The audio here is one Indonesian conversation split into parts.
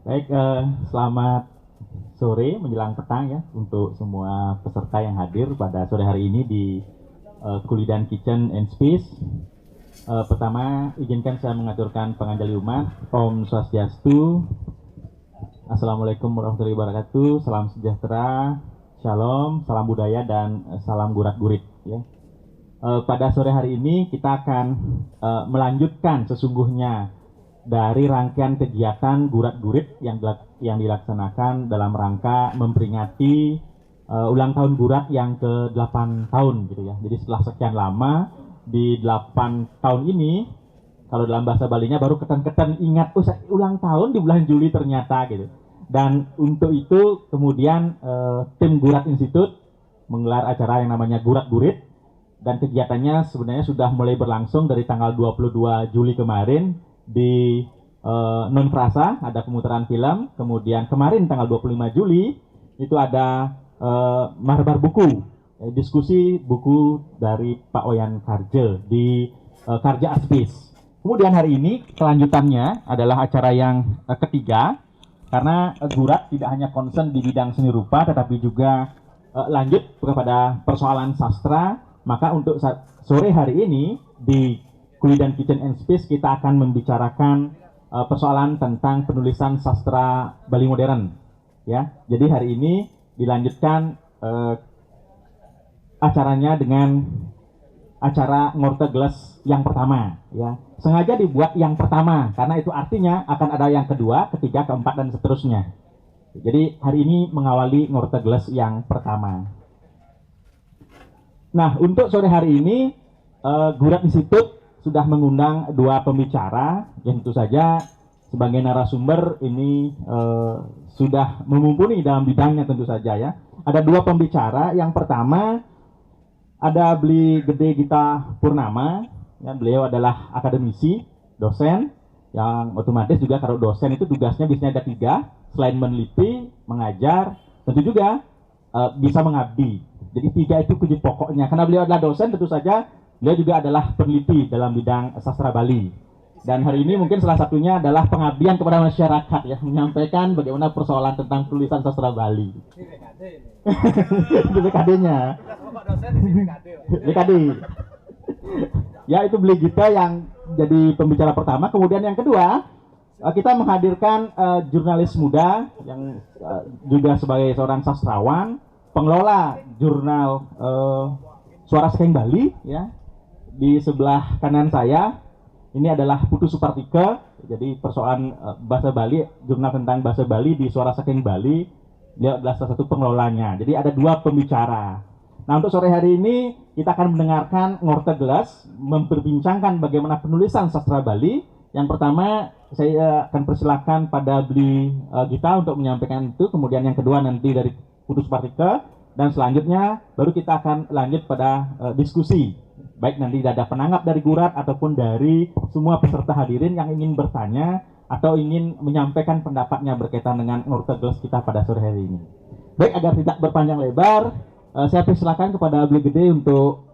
Baik, selamat sore menjelang petang ya untuk semua peserta yang hadir pada sore hari ini di Kulidan Kitchen and Space. Pertama, izinkan saya mengaturkan penganjali umat. Om Swastiastu, Assalamualaikum warahmatullahi wabarakatuh, salam sejahtera, shalom, salam budaya, dan salam gurat-gurit. Ya. Pada sore hari ini kita akan melanjutkan sesungguhnya dari rangkaian kegiatan gurat-gurit yang dilaksanakan dalam rangka memperingati ulang tahun gurat yang ke-8 tahun gitu ya. Jadi setelah sekian lama di 8 tahun ini, kalau dalam bahasa Balinya baru keten-keten ingat ulang tahun di bulan Juli ternyata gitu. Dan untuk itu kemudian tim Gurat Institute menggelar acara yang namanya Gurat Gurit, dan kegiatannya sebenarnya sudah mulai berlangsung dari tanggal 22 Juli kemarin di Non Frasa, ada pemutaran film. Kemudian kemarin tanggal 25 Juli itu ada mahbar buku, diskusi buku dari Pak Wayan Karje di Karja Aspis. Kemudian hari ini kelanjutannya adalah acara yang ketiga, karena Gurat tidak hanya concern di bidang seni rupa tetapi juga lanjut kepada persoalan sastra. Maka untuk sore hari ini di Kulidan Kitchen and Space kita akan membicarakan persoalan tentang penulisan sastra Bali modern. Ya, jadi hari ini dilanjutkan acaranya dengan acara Ngortegles yang pertama. Ya, sengaja dibuat yang pertama karena itu artinya akan ada yang kedua, ketiga, keempat, dan seterusnya. Jadi hari ini mengawali Ngortegles yang pertama. Nah, untuk sore hari ini Gurat Institute sudah mengundang dua pembicara yang tentu saja sebagai narasumber ini sudah mumpuni dalam bidangnya tentu saja ya. Ada dua pembicara. Yang pertama ada Bli Gede Gita Purnama, ya, beliau adalah akademisi, dosen, yang otomatis juga kalau dosen itu tugasnya biasanya ada tiga, selain meneliti, mengajar, tentu juga bisa mengabdi. Jadi tiga itu kunci pokoknya. Karena beliau adalah dosen, tentu saja beliau juga adalah peneliti dalam bidang sastra Bali. Dan hari ini mungkin salah satunya adalah pengabdian kepada masyarakat ya, menyampaikan bagaimana persoalan tentang tulisan sastra Bali. Itu BKD-nya. BKD. Ya, itu Beli Gita yang jadi pembicara pertama. Kemudian yang kedua, kita menghadirkan jurnalis muda yang juga sebagai seorang sastrawan, pengelola jurnal Suara Sekeng Bali ya. Di sebelah kanan saya ini adalah Putu Supartika. Jadi persoalan bahasa Bali, jurnal tentang bahasa Bali di Suara Sekeng Bali, dia adalah salah satu pengelolanya. Jadi ada dua pembicara. Nah, untuk sore hari ini kita akan mendengarkan Ngortegles memperbincangkan bagaimana penulisan sastra Bali. Yang pertama saya akan persilakan pada Bli Gita untuk menyampaikan itu. Kemudian yang kedua nanti dari Putu Supartika, dan selanjutnya baru kita akan lanjut pada diskusi. Baik nanti ada penanggap dari Gurat ataupun dari semua peserta hadirin yang ingin bertanya atau ingin menyampaikan pendapatnya berkaitan dengan Ngortegles kita pada sore hari ini. Baik, agar tidak berpanjang lebar, saya persilakan kepada Bli Gede untuk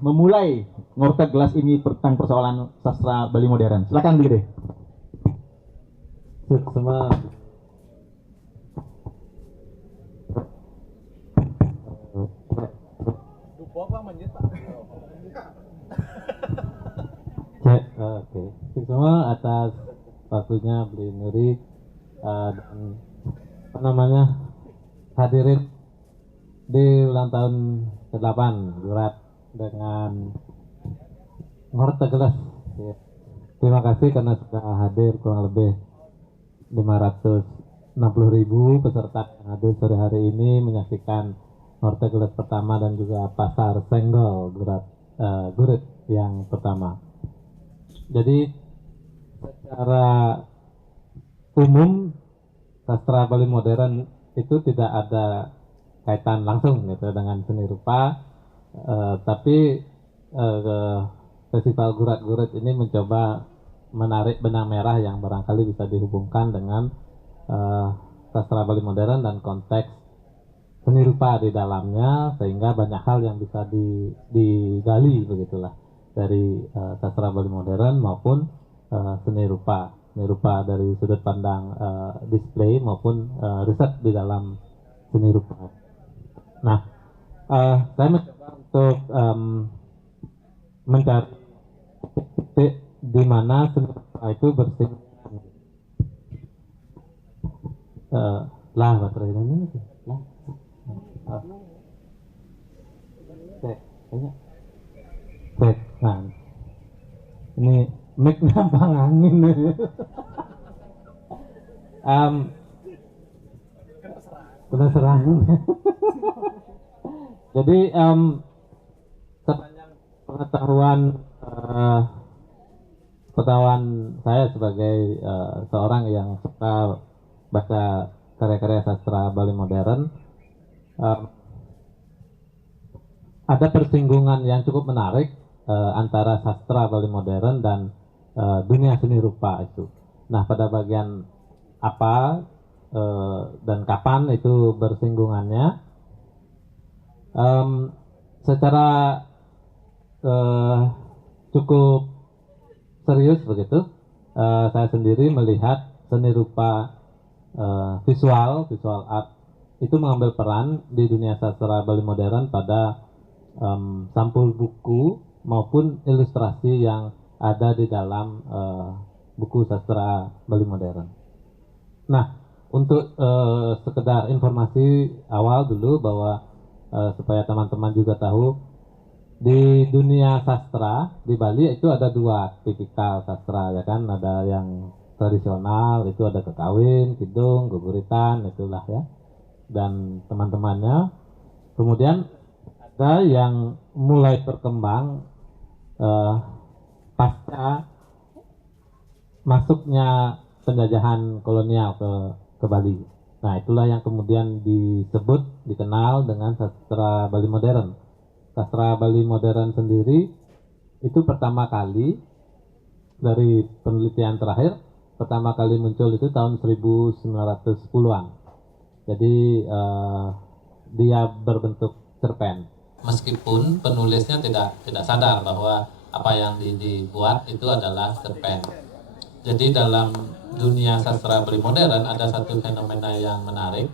memulai Ngortegles ini tentang persoalan sastra Bali modern. Silakan Bli Gede. Semua oke. Semua atas waktunya Beli Nuri dan apa namanya hadirin di ulang tahun ke-8 Gurat dengan Ngortegles. Ya. Terima kasih karena sudah hadir kurang lebih 560.000 peserta yang hadir sore hari ini menyaksikan Ngortegles pertama dan juga Pasar Senggol Gurit yang pertama. Jadi secara umum sastra Bali modern itu tidak ada kaitan langsung gitu dengan seni rupa, tapi festival Gurat-Gurit ini mencoba menarik benang merah yang barangkali bisa dihubungkan dengan sastra Bali modern dan konteks seni rupa di dalamnya, sehingga banyak hal yang bisa digali begitulah dari sastra Bali modern maupun seni rupa. seni rupa dari sudut pandang display maupun riset di dalam seni rupa. Nah, saya mencoba untuk mencari titik di mana seni rupa itu bersinggungan. Lah baterainya ini lah. Cek, kayaknya. Cek, nah. Ini mic nampang angin. Penasaran. Jadi sepanjang pengetahuan saya sebagai seorang yang suka baca karya-karya sastra Bali modern, ada persinggungan yang cukup menarik antara sastra Bali modern dan dunia seni rupa itu. Nah, pada bagian apa dan kapan itu bersinggungannya, secara cukup serius begitu, saya sendiri melihat seni rupa visual art itu mengambil peran di dunia sastra Bali modern pada sampul buku maupun ilustrasi yang ada di dalam buku sastra Bali modern. Nah, untuk sekedar informasi awal dulu bahwa supaya teman-teman juga tahu, di dunia sastra di Bali itu ada dua tipikal sastra, ya kan, ada yang tradisional itu ada kekawin, kidung, geguritan, itulah ya, dan teman-temannya. Kemudian ada yang mulai berkembang pasca masuknya penjajahan kolonial ke Bali. Nah, itulah yang kemudian dikenal dengan sastra Bali modern. Sastra Bali modern sendiri itu pertama kali dari penelitian terakhir pertama kali muncul itu tahun 1910-an. Jadi dia berbentuk cerpen. Meskipun penulisnya tidak sadar bahwa apa yang dibuat itu adalah cerpen. Jadi dalam dunia sastra Bali modern ada satu fenomena yang menarik,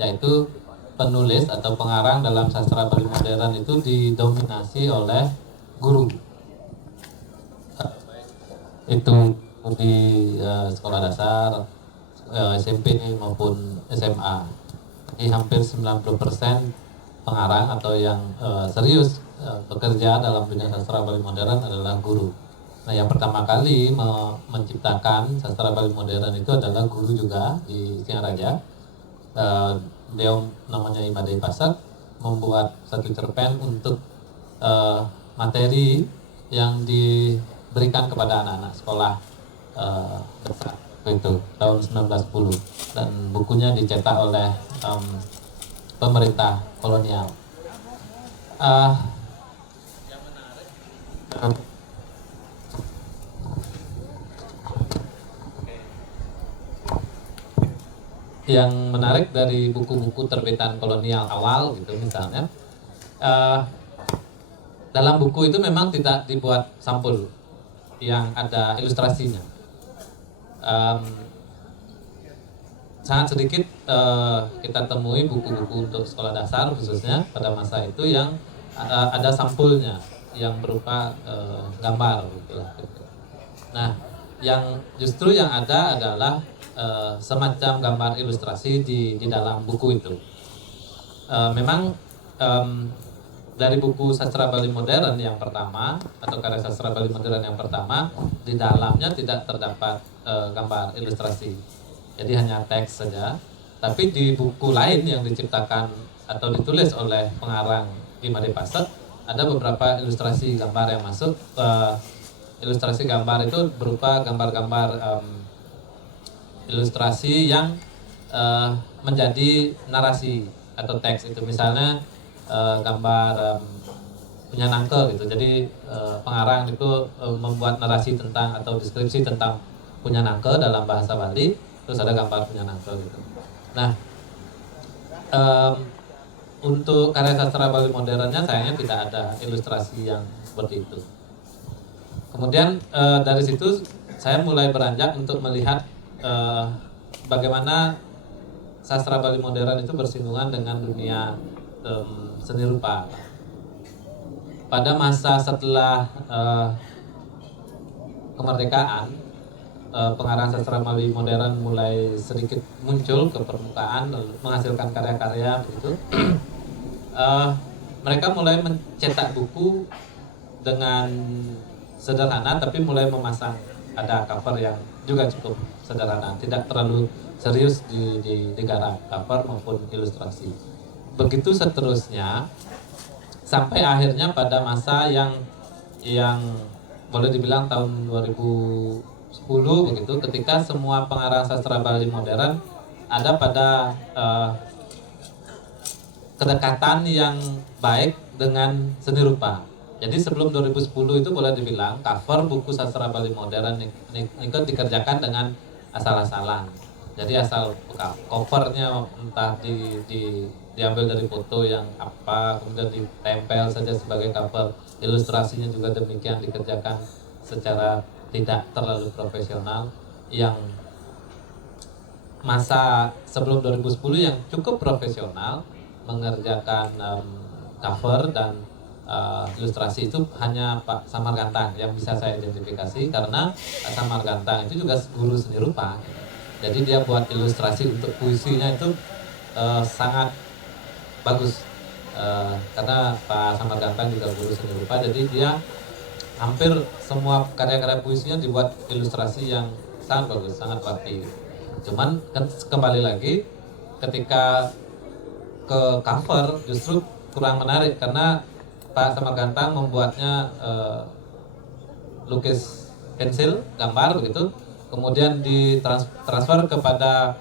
yaitu penulis atau pengarang dalam sastra Bali modern itu didominasi oleh guru. Itu di sekolah dasar, SMP maupun SMA. Jadi hampir 90% pengarang atau yang serius bekerja dalam dunia sastra Bali modern adalah guru. Nah, yang pertama kali menciptakan sastra Bali modern itu adalah guru juga di Singaraja. Dia namanya Imade Pasak, membuat satu cerpen untuk materi yang diberikan kepada anak-anak sekolah besar itu tahun 1910, dan bukunya dicetak oleh pemerintah kolonial. Yang menarik dari buku-buku terbitan kolonial awal gitu misalnya, dalam buku itu memang tidak dibuat sampul yang ada ilustrasinya. Sangat sedikit kita temui buku-buku untuk sekolah dasar khususnya pada masa itu yang ada sampulnya yang berupa gambar gitu. Nah, yang justru yang ada adalah semacam gambar ilustrasi di dalam buku itu. Memang dari buku sastra Bali modern yang pertama atau karya sastra Bali modern yang pertama, di dalamnya tidak terdapat gambar ilustrasi, jadi hanya teks saja. Tapi di buku lain yang diciptakan atau ditulis oleh pengarang Imade Pasak, ada beberapa ilustrasi gambar yang masuk. Ilustrasi gambar itu berupa gambar-gambar ilustrasi yang menjadi narasi atau teks itu, misalnya gambar punya nangke gitu. Jadi pengarang itu membuat narasi tentang atau deskripsi tentang punya nangke dalam bahasa Bali, terus ada gambar punya nangke gitu. Nah, untuk karya sastra Bali modernnya sayangnya tidak ada ilustrasi yang seperti itu. Kemudian dari situ saya mulai beranjak untuk melihat bagaimana sastra Bali modern itu bersinggungan dengan dunia seni rupa. Pada masa setelah kemerdekaan, pengarang sastra Bali modern mulai sedikit muncul ke permukaan, lalu menghasilkan karya-karya begitu. Mereka mulai mencetak buku dengan sederhana, tapi mulai memasang ada cover yang juga cukup sederhana, tidak terlalu serius digarap cover maupun ilustrasi. Begitu seterusnya sampai akhirnya pada masa yang boleh dibilang tahun 2010 begitu, ketika semua pengarang sastra Bali modern ada pada kedekatan yang baik dengan seni rupa. Jadi sebelum 2010 itu boleh dibilang cover buku sastra Bali modern itu dikerjakan dengan asal-asalan. Jadi asal covernya entah diambil dari foto yang apa, kemudian ditempel saja sebagai cover. Ilustrasinya juga demikian, dikerjakan secara tidak terlalu profesional. Yang masa sebelum 2010 yang cukup profesional mengerjakan cover dan ilustrasi itu hanya Pak Samargantang yang bisa saya identifikasi, karena Pak Samargantang itu juga guru seni rupa. Jadi dia buat ilustrasi untuk puisinya itu sangat bagus, karena Pak Samargantang juga guru seni rupa, jadi dia hampir semua karya-karya puisinya dibuat ilustrasi yang sangat bagus, sangat rapi. Cuman kembali lagi ketika ke cover justru kurang menarik, karena Pak Samargantang membuatnya lukis pensil, gambar begitu, kemudian ditransfer kepada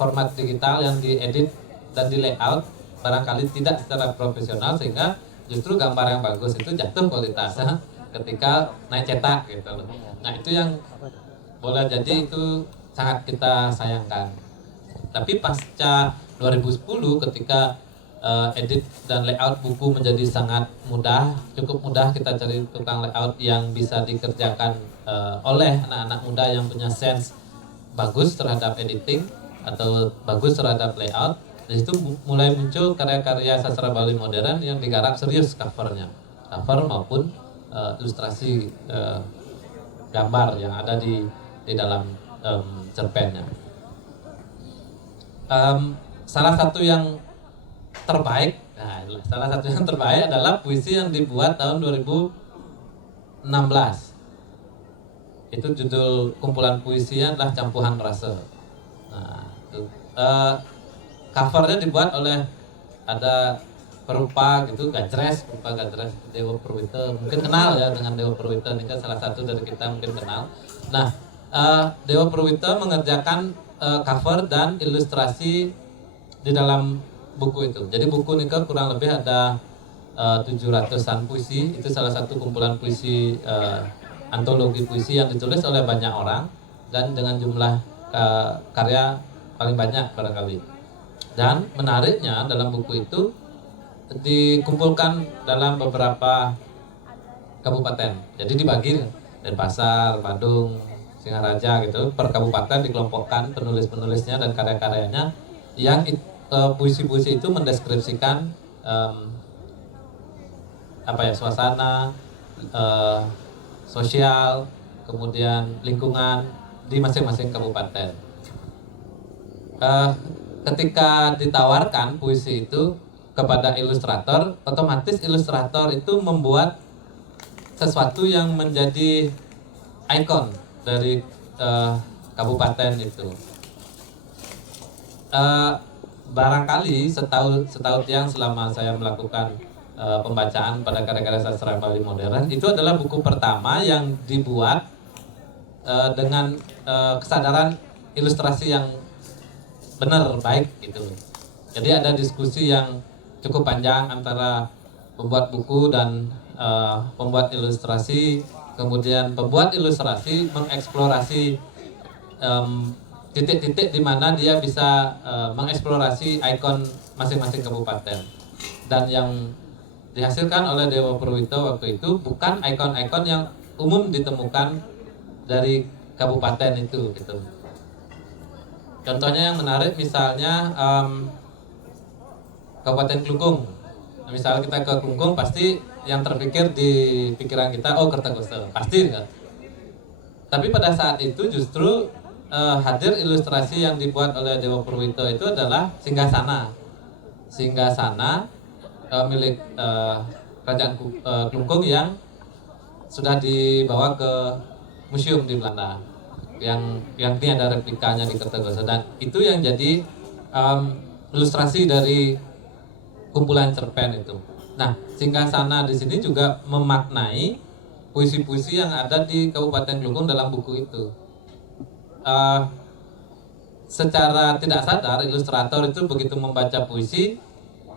format digital yang diedit dan di layout barangkali tidak secara profesional, sehingga justru gambar yang bagus itu jatuh kualitasnya ketika naik cetak gitu. Nah itu yang boleh jadi itu sangat kita sayangkan. Tapi pasca 2010 ketika edit dan layout buku menjadi sangat mudah, cukup mudah, kita cari tukang layout yang bisa dikerjakan oleh anak-anak muda yang punya sense bagus terhadap editing atau bagus terhadap layout. Di situ mulai muncul karya-karya sastra Bali modern yang digarap serius covernya, cover maupun ilustrasi gambar yang ada di dalam cerpennya. Salah satu yang terbaik adalah puisi yang dibuat tahun 2016. Itu judul kumpulan puisinya adalah Campuhan Rasa. Nah, itu, covernya dibuat oleh ada perupa gitu, Gajres Dewa Purwita. Mungkin kenal ya dengan Dewa Purwita, ini kan salah satu dari kita mungkin kenal. Nah, Dewa Purwita mengerjakan cover dan ilustrasi di dalam buku itu. Jadi buku ini kan kurang lebih ada 700-an puisi. Itu salah satu kumpulan puisi, antologi puisi yang ditulis oleh banyak orang dan dengan jumlah karya paling banyak barangkali. Dan menariknya dalam buku itu dikumpulkan dalam beberapa kabupaten. Jadi dibagi Denpasar, Badung, Singaraja gitu, per kabupaten dikelompokkan penulis-penulisnya dan karya-karyanya yang puisi-puisi itu mendeskripsikan suasana sosial, kemudian lingkungan di masing-masing kabupaten. Ketika ditawarkan puisi itu kepada ilustrator, otomatis ilustrator itu membuat sesuatu yang menjadi ikon dari kabupaten itu. Barangkali setahun yang selama saya melakukan pembacaan pada karya-karya sastra Bali modern, itu adalah buku pertama yang dibuat dengan kesadaran ilustrasi yang benar, baik gitu. Jadi ada diskusi yang cukup panjang antara pembuat buku dan pembuat ilustrasi. Kemudian pembuat ilustrasi mengeksplorasi titik-titik di mana dia bisa mengeksplorasi ikon masing-masing kabupaten. Dan yang dihasilkan oleh Dewa Purwita waktu itu bukan ikon-ikon yang umum ditemukan dari kabupaten itu gitu. Contohnya yang menarik misalnya Kabupaten Klungkung. Nah, misalnya kita ke Klungkung pasti yang terpikir di pikiran kita Kertakoso, pasti kan. Tapi pada saat itu justru hadir ilustrasi yang dibuat oleh Dewa Purwito itu adalah singgasana milik Kerajaan Klungkung yang sudah dibawa ke museum di Belanda, yang ini ada replikanya di Kertakoso, dan itu yang jadi ilustrasi dari kumpulan cerpen itu. Nah, singgasana di sini juga memaknai puisi-puisi yang ada di Kabupaten Klungkung dalam buku itu. Secara tidak sadar, ilustrator itu begitu membaca puisi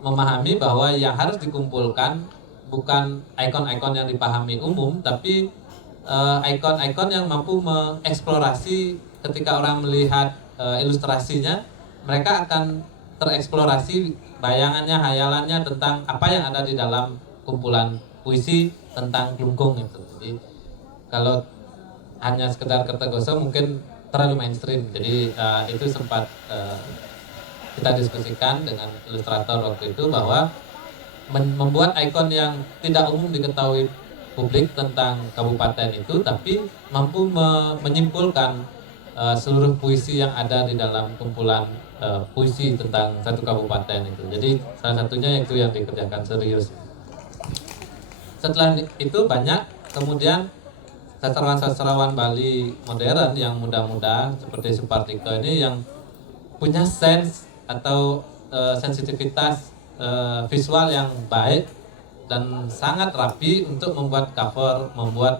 memahami bahwa yang harus dikumpulkan bukan ikon-ikon yang dipahami umum, tapi ikon-ikon yang mampu mengeksplorasi. Ketika orang melihat ilustrasinya, mereka akan tereksplorasi bayangannya, hayalannya tentang apa yang ada di dalam kumpulan puisi tentang Klungkung itu. Jadi kalau hanya sekedar Kertakoso mungkin terlalu mainstream. Jadi itu sempat kita diskusikan dengan ilustrator waktu itu bahwa membuat ikon yang tidak umum diketahui publik tentang kabupaten itu, tapi mampu menyimpulkan seluruh puisi yang ada di dalam kumpulan puisi tentang satu kabupaten itu. Jadi salah satunya itu yang dikerjakan serius. Setelah itu banyak kemudian sastrawan-sastrawan Bali modern yang muda-muda seperti Supartiko ini yang punya sense atau sensitivitas visual yang baik dan sangat rapi untuk membuat cover, membuat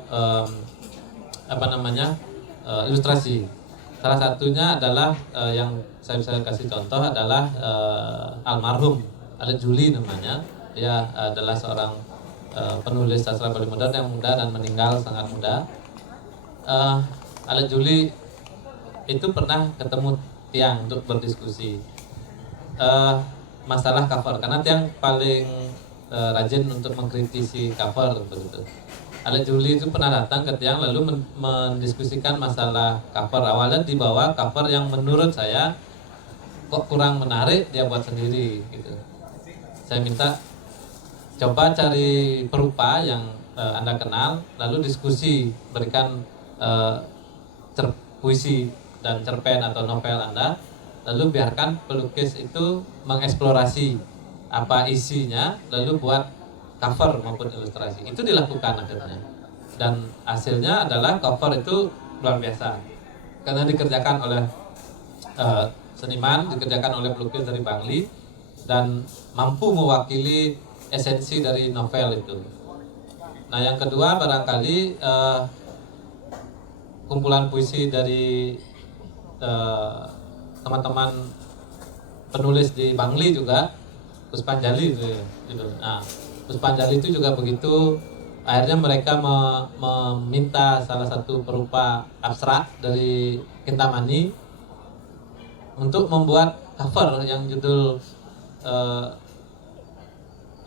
ilustrasi. Salah satunya adalah yang saya bisa kasih contoh adalah almarhum Alet Juli namanya. Dia adalah seorang penulis sastra Bali modern yang muda dan meninggal sangat muda. Alet Juli itu pernah ketemu Tiang untuk berdiskusi masalah cover, karena Tiang paling rajin untuk mengkritisi cover begitu. Alet Juli itu pernah datang ke Tiang lalu mendiskusikan masalah cover. Awalnya dibawa cover yang menurut saya kok kurang menarik, dia buat sendiri gitu. Saya minta coba cari perupa yang Anda kenal, lalu diskusi, berikan puisi dan cerpen atau novel Anda, lalu biarkan pelukis itu mengeksplorasi apa isinya, lalu buat cover maupun ilustrasi. Itu dilakukan akhirnya, dan hasilnya adalah cover itu luar biasa karena dikerjakan oleh seniman, dikerjakan oleh pelukis dari Bangli, dan mampu mewakili esensi dari novel itu. Nah, yang kedua barangkali kumpulan puisi dari teman-teman penulis di Bangli juga, Puspanjali itu gitu. Nah, Puspanjali itu juga begitu. Akhirnya mereka meminta salah satu perupa abstrak dari Kintamani untuk membuat cover yang judul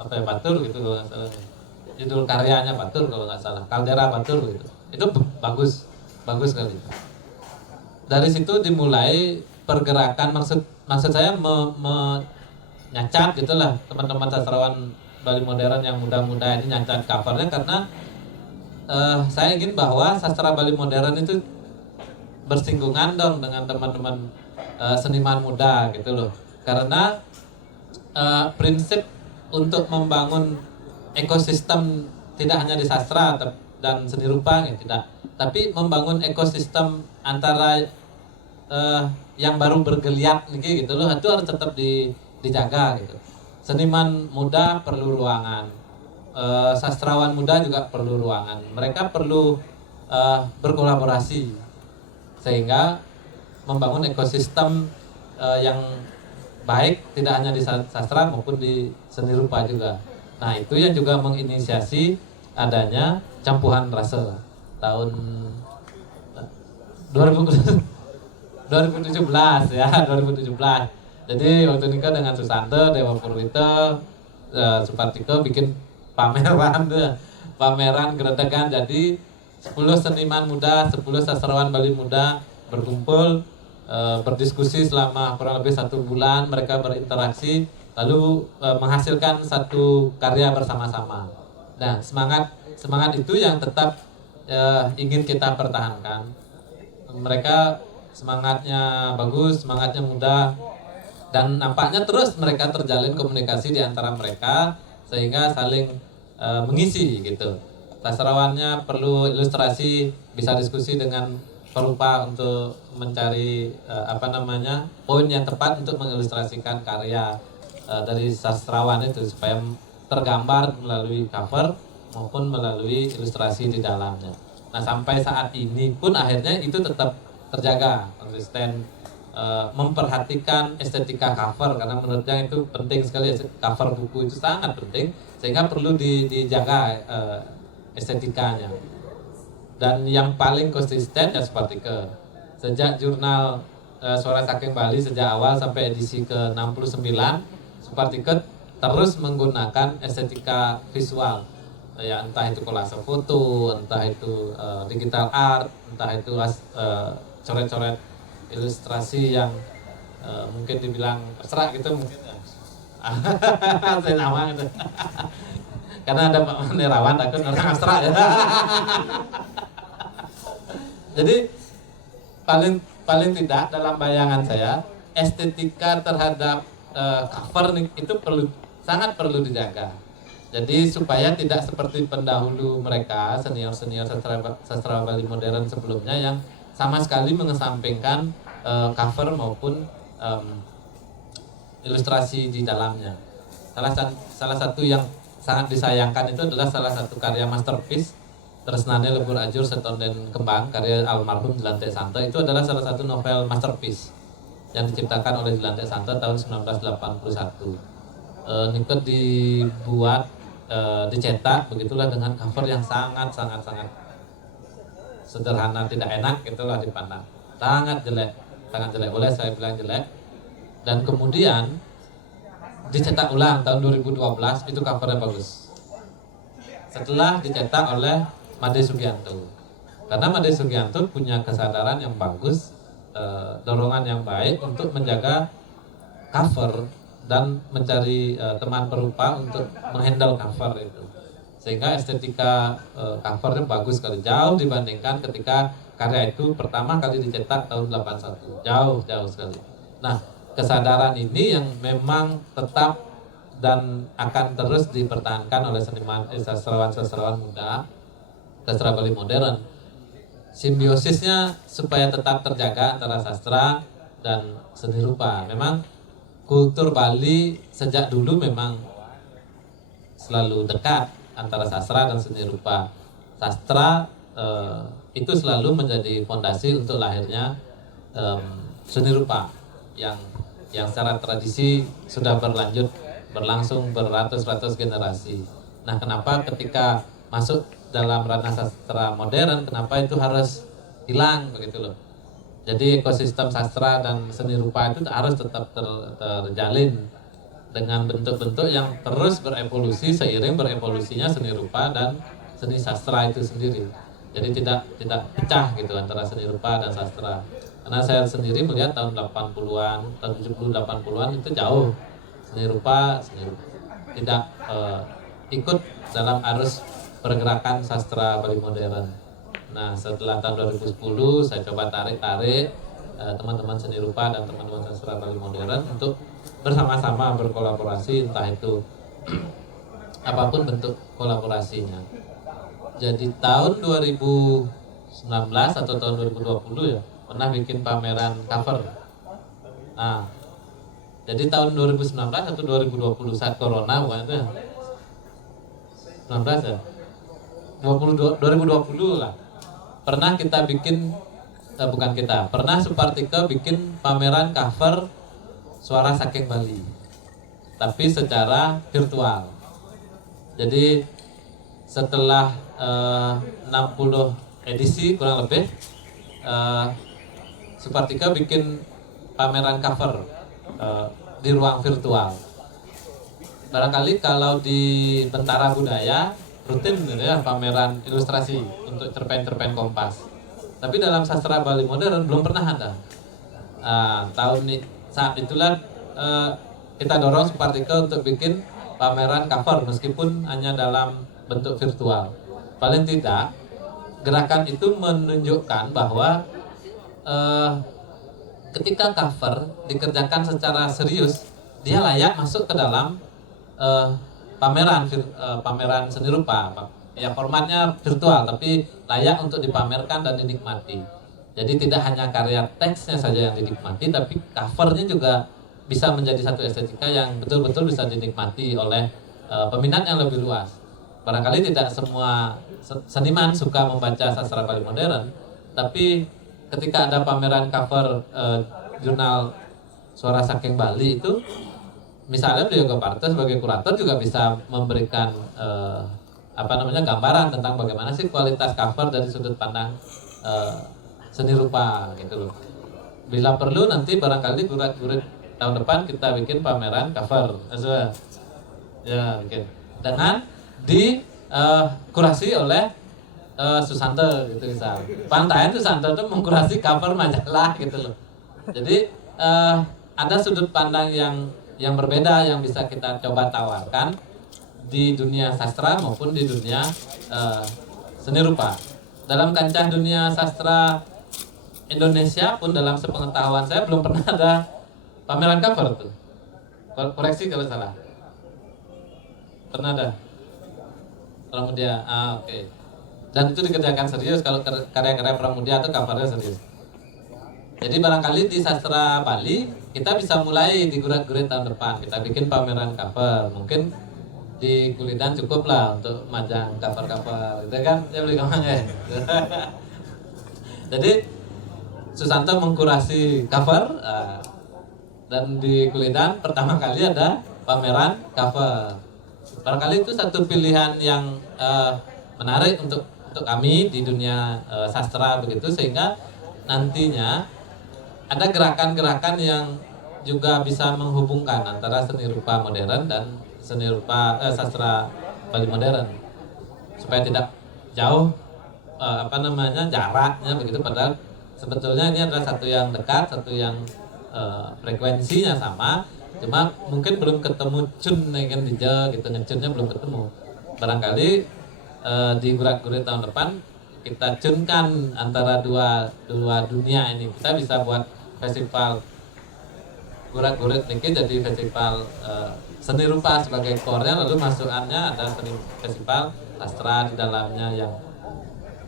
Batur gitu kalau nggak salah. Judul karyanya Batur kalau nggak salah, Kaldera Batur gitu. Itu bagus sekali. Dari situ dimulai pergerakan, maksud saya menyacat gitulah teman-teman sastrawan Bali modern yang muda-muda ini nyacat covernya, karena saya ingin bahwa sastra Bali modern itu bersinggungan dong dengan teman-teman seniman muda gitu loh. Karena prinsip untuk membangun ekosistem tidak hanya di sastra dan seni rupa ya tidak, tapi membangun ekosistem antara yang baru bergeliat gitu loh, itu harus tetap dijaga gitu. Seniman muda perlu ruangan, sastrawan muda juga perlu ruangan. Mereka perlu berkolaborasi sehingga membangun ekosistem yang baik tidak hanya di sastra maupun di seni rupa juga. Nah, itu yang juga menginisiasi adanya Campuhan Rase tahun 2017 ya, 2017. Jadi waktu nikah dengan Susanto, Dewa Purwito, Supartiko bikin pameran gredegan. Jadi 10 seniman muda, 10 sastrawan Bali muda berkumpul, berdiskusi selama kurang lebih 1 bulan. Mereka berinteraksi lalu menghasilkan satu karya bersama-sama. Nah, semangat itu yang tetap ingin kita pertahankan. Mereka semangatnya bagus, semangatnya muda, dan nampaknya terus mereka terjalin komunikasi di antara mereka sehingga saling mengisi gitu. Sastrawannya perlu ilustrasi, bisa diskusi dengan perupa untuk mencari poin yang tepat untuk mengilustrasikan karya dari sastrawan itu supaya tergambar melalui cover maupun melalui ilustrasi di dalamnya. Nah, sampai saat ini pun akhirnya itu tetap terjaga konsisten, memperhatikan estetika cover karena menurutnya itu penting sekali. Cover buku itu sangat penting sehingga perlu dijaga estetikanya. Dan yang paling konsisten ya Supartike. Sejak jurnal Suara Saking Bali sejak awal sampai edisi ke-69, Supartike terus menggunakan estetika visual, ya entah itu kolase foto, entah itu digital art, entah itu coret-coret ilustrasi yang mungkin dibilang abstrak gitu mungkin ya. Saya nama gitu. Karena ada Pak Nerawan, aku orang abstrak ya. Jadi paling tidak dalam bayangan saya estetika terhadap cover itu sangat perlu dijaga. Jadi supaya tidak seperti pendahulu mereka, senior-senior sastra Bali modern sebelumnya yang sama sekali mengesampingkan cover maupun ilustrasi di dalamnya. Salah satu yang sangat disayangkan itu adalah salah satu karya masterpiece Tresnane Lebur Ajur Setonden Kembang, karya almarhum Dlante Santo. Itu adalah salah satu novel masterpiece yang diciptakan oleh Dlante Santo tahun 1981. Nikut dibuat, dicetak begitulah dengan cover yang sangat sederhana, tidak enak itulah dipandang. Sangat jelek, boleh saya bilang jelek. Dan kemudian dicetak ulang tahun 2012, itu covernya bagus. Setelah dicetak oleh Made Sugianto. Karena Made Sugianto punya kesadaran yang bagus, dorongan yang baik untuk menjaga cover dan mencari teman perupa untuk menghandle cover itu. Sehingga estetika covernya bagus sekali, jauh dibandingkan ketika karya itu pertama kali dicetak tahun 81. Jauh sekali. Nah, kesadaran ini yang memang tetap dan akan terus dipertahankan oleh seniman sastrawan muda, sastra Bali modern. Simbiosisnya supaya tetap terjaga antara sastra dan seni rupa. Memang kultur Bali sejak dulu memang selalu dekat antara sastra dan seni rupa. Sastra itu selalu menjadi fondasi untuk lahirnya seni rupa yang secara tradisi sudah berlangsung beratus-ratus generasi. Nah, kenapa ketika masuk dalam ranah sastra modern, kenapa itu harus hilang begitu loh? Jadi ekosistem sastra dan seni rupa itu harus tetap terjalin dengan bentuk-bentuk yang terus berevolusi seiring berevolusinya seni rupa dan seni sastra itu sendiri. Jadi tidak pecah gitu antara seni rupa dan sastra. Karena saya sendiri melihat tahun 80-an, tahun 70-80-an itu jauh seni rupa tidak ikut dalam arus pergerakan sastra Bali modern. Nah, setelah tahun 2010 saya coba tarik teman-teman seni rupa dan teman-teman sastra Bali modern untuk bersama-sama berkolaborasi, entah itu apapun bentuk kolaborasinya. Jadi tahun 2019 atau tahun 2020 ya pernah bikin pameran cover. Nah, jadi tahun 2019 atau 2020 saat corona bukan itu ya? 19 ya? 2020 lah. Pernah kita bikin, pernah Supartike bikin pameran cover Suara Saking Bali, tapi secara virtual. Jadi setelah 60 edisi kurang lebih, Supartike bikin pameran cover di ruang virtual. Barangkali kalau di Bentara Budaya rutin gitu ya pameran ilustrasi untuk cerpen-cerpen Kompas. Tapi dalam sastra Bali modern belum pernah ada. Tahun ini saat itulah kita dorong Supartika untuk bikin pameran cover meskipun hanya dalam bentuk virtual. Paling tidak gerakan itu menunjukkan bahwa ketika cover dikerjakan secara serius, dia layak masuk ke dalam pameran seni rupa. Ya formatnya virtual tapi layak untuk dipamerkan dan dinikmati. Jadi tidak hanya karya teksnya saja yang dinikmati, tapi covernya juga bisa menjadi satu estetika yang betul-betul bisa dinikmati oleh peminat yang lebih luas. Barangkali tidak semua seniman suka membaca sastra Bali modern, tapi ketika ada pameran cover jurnal Suara Saking Bali itu, misalnya Beliau Geparto sebagai kurator juga bisa memberikan gambaran tentang bagaimana sih kualitas cover dari sudut pandang seni rupa gitu loh. Bila perlu nanti barangkali gurat-gurit tahun depan kita bikin pameran cover, ya bikin dengan kurasi oleh Susanto gitu misal. Pantai Susanto itu mengkurasi cover majalah gitu loh. Jadi ada sudut pandang yang berbeda yang bisa kita coba tawarkan di dunia sastra maupun di dunia seni rupa. Dalam kancah dunia sastra Indonesia pun dalam sepengetahuan saya belum pernah ada pameran cover tuh. Koreksi kalau salah. Pernah ada? Pramudia, oke. Dan itu dikerjakan serius kalau karya-karya Pramudia itu covernya serius. Jadi barangkali di sastra Bali kita bisa mulai di gurat-gurit tahun depan. Kita bikin pameran cover. Mungkin di Kulidan cukup lah untuk majang cover-cover. Itu kan saya beli gampang ya. Jadi Susanto mengkurasi cover dan di Kulidan pertama kali ada pameran cover. Barangkali itu satu pilihan yang menarik untuk kami di dunia sastra begitu, sehingga nantinya ada gerakan-gerakan yang juga bisa menghubungkan antara seni rupa modern dan seni rupa sastra Bali modern supaya tidak jauh jaraknya begitu, padahal sebetulnya ini adalah satu yang dekat, satu yang frekuensinya sama, cuma mungkin belum ketemu cun kan gitu, ngecunnya belum ketemu. Barangkali di gurat-gurit tahun depan kita cunkan antara dua dunia ini. Kita bisa buat festival gurat-gurit ini jadi festival seni rupa sebagai core-nya, lalu masukannya ada seni festival sastra di dalamnya yang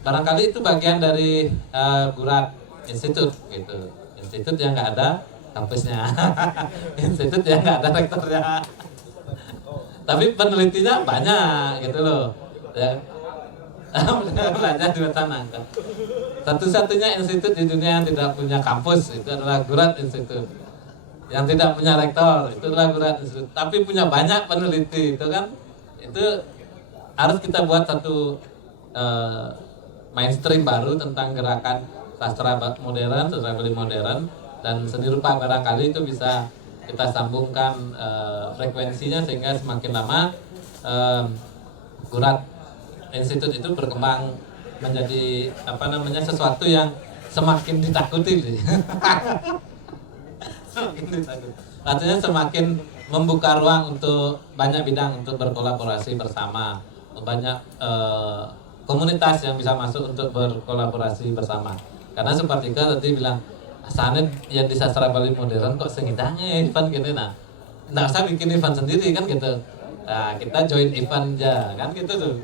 barangkali itu bagian dari gurat institut gitu. Institut yang nggak ada kampusnya, institut yang nggak ada rektornya, tapi penelitinya banyak gitu loh ya. Belajar di sana. Satu-satunya institut di dunia yang tidak punya kampus itu adalah Gurat Institut. Yang tidak punya rektor itu adalah Gurat Institut, tapi punya banyak peneliti. Itu kan, itu harus kita buat satu mainstream baru tentang gerakan sastra modern, sastra Bali modern, dan seni rupa. Barangkali itu bisa kita sambungkan frekuensinya sehingga semakin lama Gurat Institut itu berkembang menjadi sesuatu yang semakin ditakuti. Semakin ditakuti. Artinya semakin membuka ruang untuk banyak bidang untuk berkolaborasi bersama, banyak komunitas yang bisa masuk untuk berkolaborasi bersama. Karena seperti tadi bilang, asalnya yang di sastra Bali modern kok sengitanya event gitu, nah nggak usah bikin event sendiri kan gitu. Nah, kita join event aja kan gitu tuh.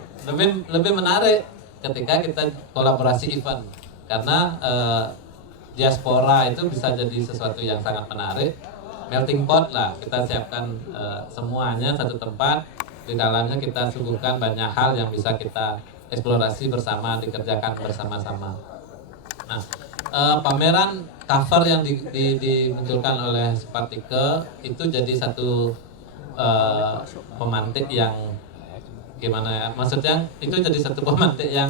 Lebih menarik ketika kita kolaborasi event, karena diaspora itu bisa jadi sesuatu yang sangat menarik. Melting pot lah, kita siapkan semuanya satu tempat, di dalamnya kita suguhkan banyak hal yang bisa kita eksplorasi bersama, dikerjakan bersama-sama. Nah, pameran cover yang dimunculkan oleh Supartika itu jadi satu pemantik yang gimana ya, maksudnya itu jadi satu pemantik yang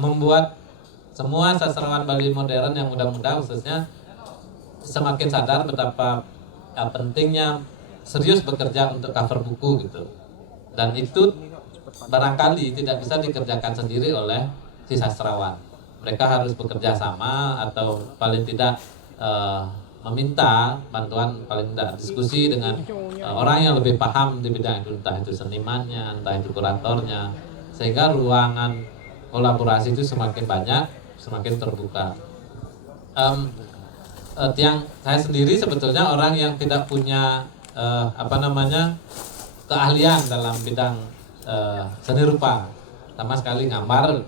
membuat semua sastrawan Bali modern yang muda-muda khususnya semakin sadar betapa pentingnya serius bekerja untuk cover buku gitu. Dan itu barangkali tidak bisa dikerjakan sendiri oleh si sastrawan. Mereka harus bekerja sama atau paling tidak meminta bantuan, paling tidak diskusi dengan orang yang lebih paham di bidang itu, entah itu senimannya, entah itu kuratornya, sehingga ruangan kolaborasi itu semakin banyak, semakin terbuka. Yang saya sendiri sebetulnya orang yang tidak punya keahlian dalam bidang seni rupa, sama sekali gambar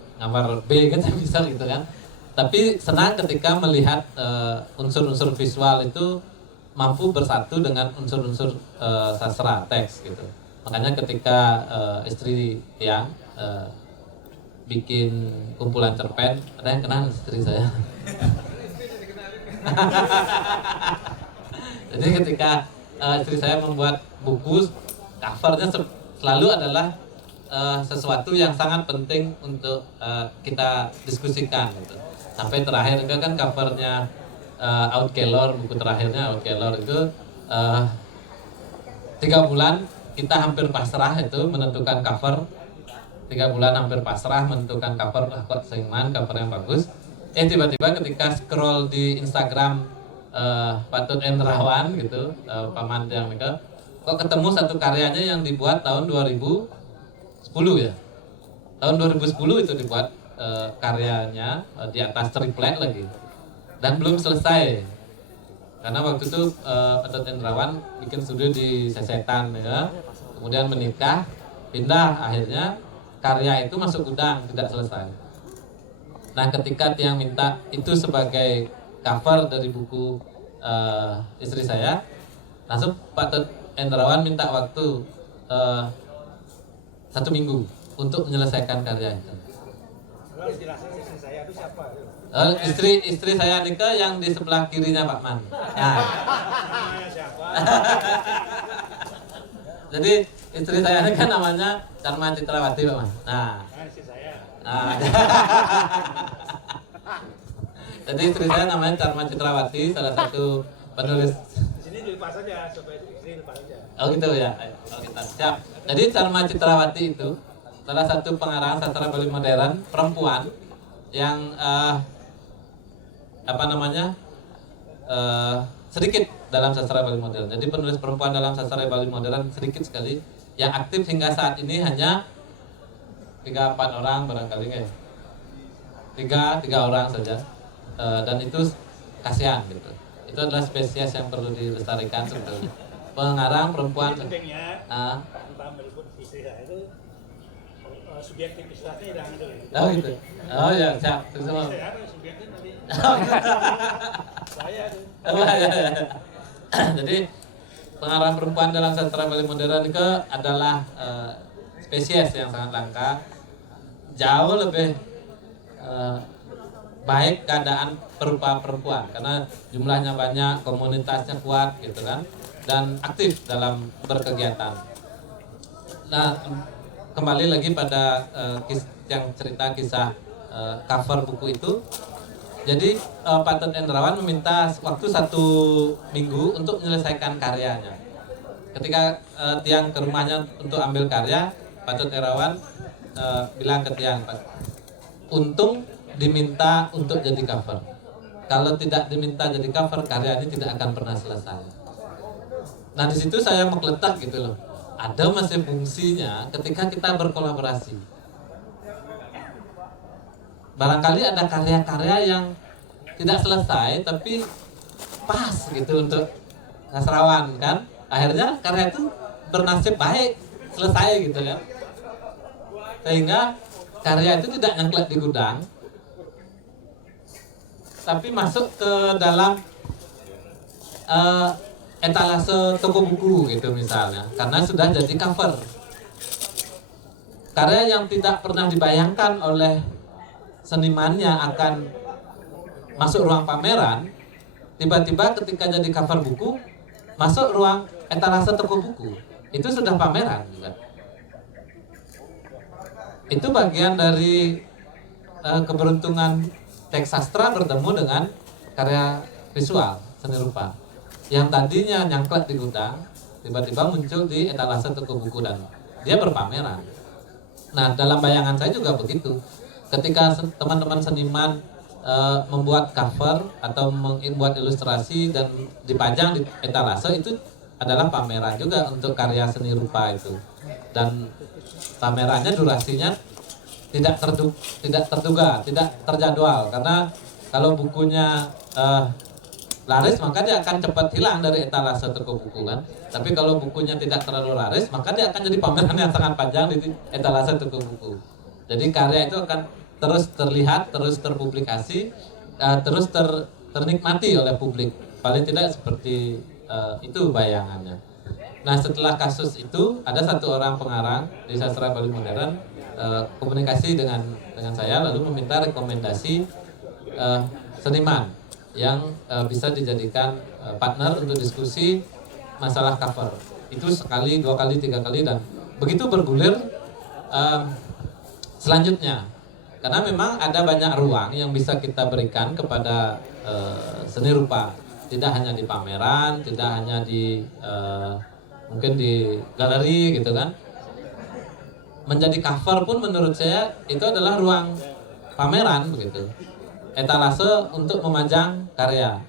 B kan bisa gitu kan. Tapi senang ketika melihat unsur-unsur visual itu mampu bersatu dengan unsur-unsur sastra teks gitu. Makanya ketika istri yang bikin kumpulan cerpen, ada yang kenal istri saya. Jadi ketika istri saya membuat buku, covernya selalu adalah sesuatu yang sangat penting untuk kita diskusikan gitu. Sampai terakhir itu kan covernya Outkelor, buku terakhirnya Outkelor itu 3 bulan kita hampir pasrah itu menentukan cover. 3 bulan hampir pasrah menentukan cover seniman, cover yang bagus. Tiba-tiba ketika scroll di Instagram Pak Tut Endrawan gitu, paman yang itu, kok ketemu satu karyanya yang dibuat tahun 2010 ya. Tahun 2010 itu dibuat karyanya di atas triplek lagi dan belum selesai karena waktu itu Pak Tut Endrawan bikin studio di Sesetan ya, kemudian menikah, pindah, akhirnya karya itu masuk gudang, tidak selesai. Nah ketika Tiang minta itu sebagai cover dari buku istri saya, langsung Pak Tut Endrawan minta waktu 1 minggu untuk menyelesaikan karya itu. Istri saya itu siapa? Istri saya Nika yang di sebelah kirinya Pak Man. Nah. Siapa? Jadi istri saya Nika namanya Charma Citrawati Pak Man. Nah. Istri saya. Nah. Jadi istri saya namanya Charma Citrawati, salah satu penulis. Di sini dilepas saja, supaya istri lepas saja. Oh gitu ya. Oh, kita siap. Jadi Charma Citrawati itu salah satu pengarang sastra Bali modern perempuan yang sedikit dalam sastra Bali modern. Jadi penulis perempuan dalam sastra Bali modern sedikit sekali. Yang aktif hingga saat ini hanya 3-4 orang barangkali ya. 3 orang saja. Dan itu kasihan gitu. Itu adalah spesies yang perlu dilestarikan sebetulnya. Pengarang perempuan. Pentingnya, tentang meliput istri saya itu subjektivitasnya jangan dulu. Oh gitu. Oh ya, siap. Semua. Saya subjektif nanti. Saya tuh. Jadi pengarang perempuan dalam sastra Bali modern itu adalah spesies yang sangat langka, jauh lebih baik keadaan perupa perempuan karena jumlahnya banyak, komunitasnya kuat gitu kan, dan aktif dalam berkegiatan. Nah, kembali lagi pada yang cerita kisah cover buku itu. Jadi Pak Tut Endrawan meminta waktu 1 minggu untuk menyelesaikan karyanya. Ketika Tiang ke rumahnya untuk ambil karya, Pak Tut Endrawan bilang ke Tiang, Pak, untung diminta untuk jadi cover. Kalau tidak diminta jadi cover, karya ini tidak akan pernah selesai. Nah di situ saya menggeletak gitu loh. Ada masih fungsinya ketika kita berkolaborasi. Barangkali ada karya-karya yang tidak selesai tapi pas gitu untuk sastrawan kan. Akhirnya karya itu bernasib baik, selesai gitu kan. Sehingga karya itu tidak nyangkut di gudang, tapi masuk ke dalam etalase toko buku gitu misalnya, karena sudah jadi cover. Karya yang tidak pernah dibayangkan oleh senimannya akan masuk ruang pameran, tiba-tiba ketika jadi cover buku masuk ruang etalase toko buku, itu sudah pameran juga. Itu bagian dari keberuntungan teks sastra bertemu dengan karya visual seni rupa yang tadinya nyangkut di gudang tiba-tiba muncul di etalase toko buku dan dia berpameran. Nah, dalam bayangan saya juga begitu. Ketika teman-teman seniman membuat cover atau membuat ilustrasi dan dipajang di etalase, itu adalah pameran juga untuk karya seni rupa itu. Dan pamerannya durasinya tidak terduga, tidak terjadwal, karena kalau bukunya laris maka dia akan cepat hilang dari etalase toko buku kan. Tapi kalau bukunya tidak terlalu laris maka dia akan jadi pameran yang sangat panjang di etalase toko buku. Jadi karya itu akan terus terlihat, terus terpublikasi, terus ternikmati oleh publik. Paling tidak seperti itu bayangannya. Nah, setelah kasus itu ada satu orang pengarang di sastra Bali modern komunikasi dengan saya, lalu meminta rekomendasi seniman yang bisa dijadikan partner untuk diskusi masalah cover. Itu sekali, 2 kali, 3 kali, dan begitu bergulir selanjutnya. Karena memang ada banyak ruang yang bisa kita berikan kepada seni rupa. Tidak hanya di pameran, tidak hanya di mungkin di galeri gitu kan. Menjadi cover pun menurut saya itu adalah ruang pameran begitu. Etalase untuk memajang karya.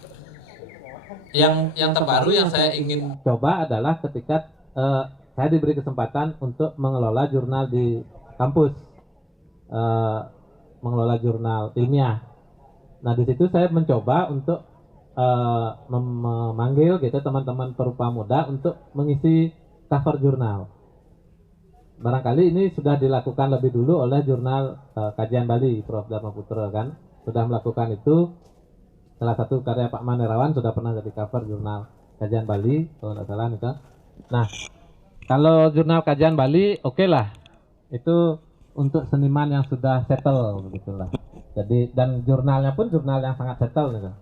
Yang terbaru yang saya ingin coba adalah ketika saya diberi kesempatan untuk mengelola jurnal di kampus, mengelola jurnal ilmiah. Nah, di situ saya mencoba untuk memanggil gitu teman-teman perupa muda untuk mengisi cover jurnal. Barangkali ini sudah dilakukan lebih dulu oleh jurnal Kajian Bali, Prof. Dharma Putra kan sudah melakukan itu. Salah satu karya Pak Manerawan sudah pernah jadi cover jurnal Kajian Bali, kalau tidak salah nih kan. Nah, kalau jurnal Kajian Bali oke lah, itu untuk seniman yang sudah settle begitulah. Jadi dan jurnalnya pun jurnal yang sangat settle nih kan.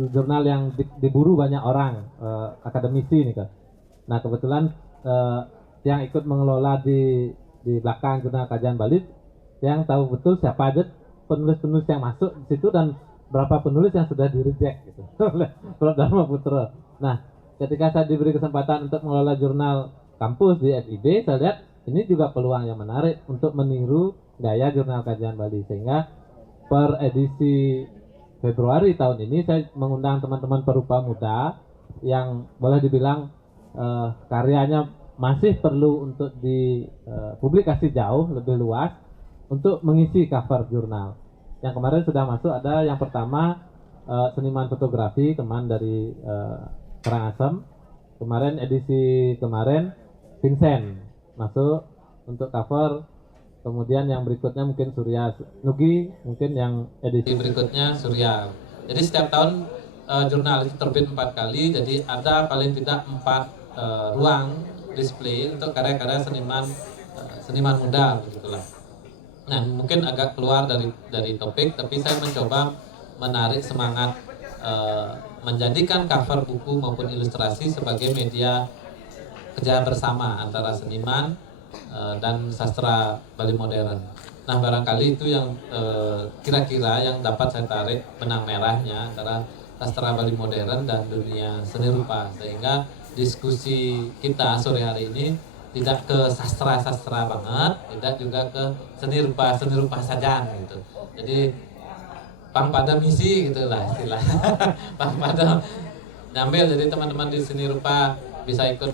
Jurnal yang diburu banyak orang, akademisi nih kan. Nah, kebetulan yang ikut mengelola di belakang jurnal Kajian Bali yang tahu betul siapa aja penulis-penulis yang masuk di situ dan berapa penulis yang sudah di-reject gitu oleh Prof. Dharma Putra. Nah, ketika saya diberi kesempatan untuk mengelola jurnal kampus di FIB, saya lihat ini juga peluang yang menarik untuk meniru gaya jurnal Kajian Bali, sehingga per edisi Februari tahun ini saya mengundang teman-teman perupa muda yang boleh dibilang karyanya masih perlu untuk dipublikasi jauh lebih luas untuk mengisi cover jurnal. Yang kemarin sudah masuk ada yang pertama seniman fotografi teman dari Karangasem. Kemarin edisi kemarin Vincent masuk untuk cover. Kemudian yang berikutnya mungkin Surya Nugi, mungkin yang edisi berikutnya Surya. Jadi setiap tahun jurnal itu terbit 4 kali, jadi ada paling tidak 4 ruang display untuk karya-karya seniman muda begitulah. Nah, mungkin agak keluar dari topik, tapi saya mencoba menarik semangat menjadikan cover buku maupun ilustrasi sebagai media kerja bersama antara seniman dan sastra Bali modern. Nah, barangkali itu yang kira-kira yang dapat saya tarik benang merahnya antara sastra Bali modern dan dunia seni rupa, sehingga diskusi kita sore hari ini tidak ke sastra banget, tidak juga ke seni rupa saja gitu. Jadi pang pada misi gitulah istilah. Pang pada nyambil, jadi teman-teman di seni rupa bisa ikut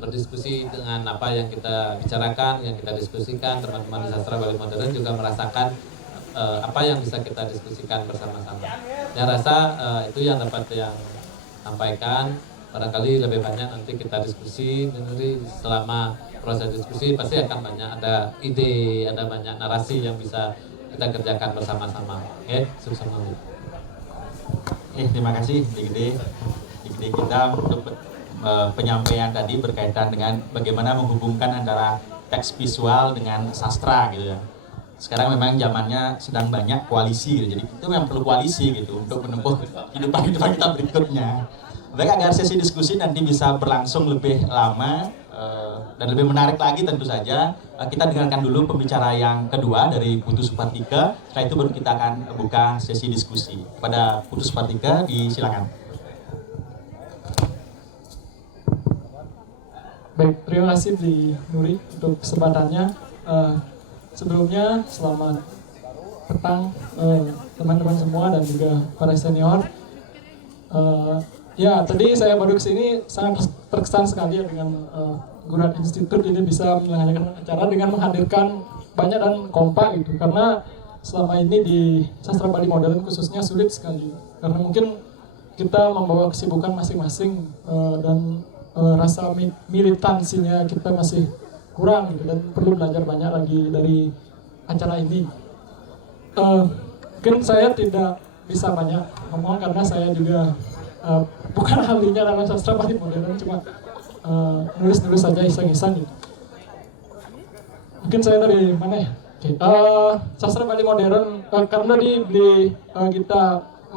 berdiskusi dengan apa yang kita bicarakan, yang kita diskusikan. Teman-teman di sastra Bali modern juga merasakan apa yang bisa kita diskusikan bersama-sama. Saya rasa itu yang dapat yang sampaikan. Barangkali lebih banyak nanti kita diskusi, nanti selama proses diskusi pasti akan banyak ada ide, ada banyak narasi yang bisa kita kerjakan bersama-sama. Oke, sukses. Terima kasih Digede kita untuk penyampaian tadi berkaitan dengan bagaimana menghubungkan antara teks visual dengan sastra gitu ya. Sekarang memang zamannya sedang banyak koalisi gitu. Jadi kita memang perlu koalisi gitu untuk menempuh kehidupan kita berikutnya. Baik, agar sesi diskusi nanti bisa berlangsung lebih lama dan lebih menarik lagi tentu saja, kita dengarkan dulu pembicara yang kedua dari Putu Supartika. Setelah itu baru kita akan buka sesi diskusi. Pada Putu Supartika, disilakan. Baik, terima kasih Di Nuri untuk kesempatannya. Sebelumnya selamat petang teman-teman semua dan juga para senior. Ya, tadi saya baru kesini sangat terkesan sekali ya dengan Gurat Institute ini bisa menyelenggarakan acara dengan menghadirkan banyak dan kompak gitu. Karena selama ini di sastra Bali modern khususnya sulit sekali. Karena mungkin kita membawa kesibukan masing-masing dan rasa militansinya kita masih kurang gitu, dan perlu belajar banyak lagi dari acara ini. Mungkin saya tidak bisa banyak ngomong karena saya juga bukan ahlinya dalam sastra Bali modern, cuma nulis-nulis saja iseng-iseng gitu. Mungkin saya dari mana ya? Sastra Bali modern karena kita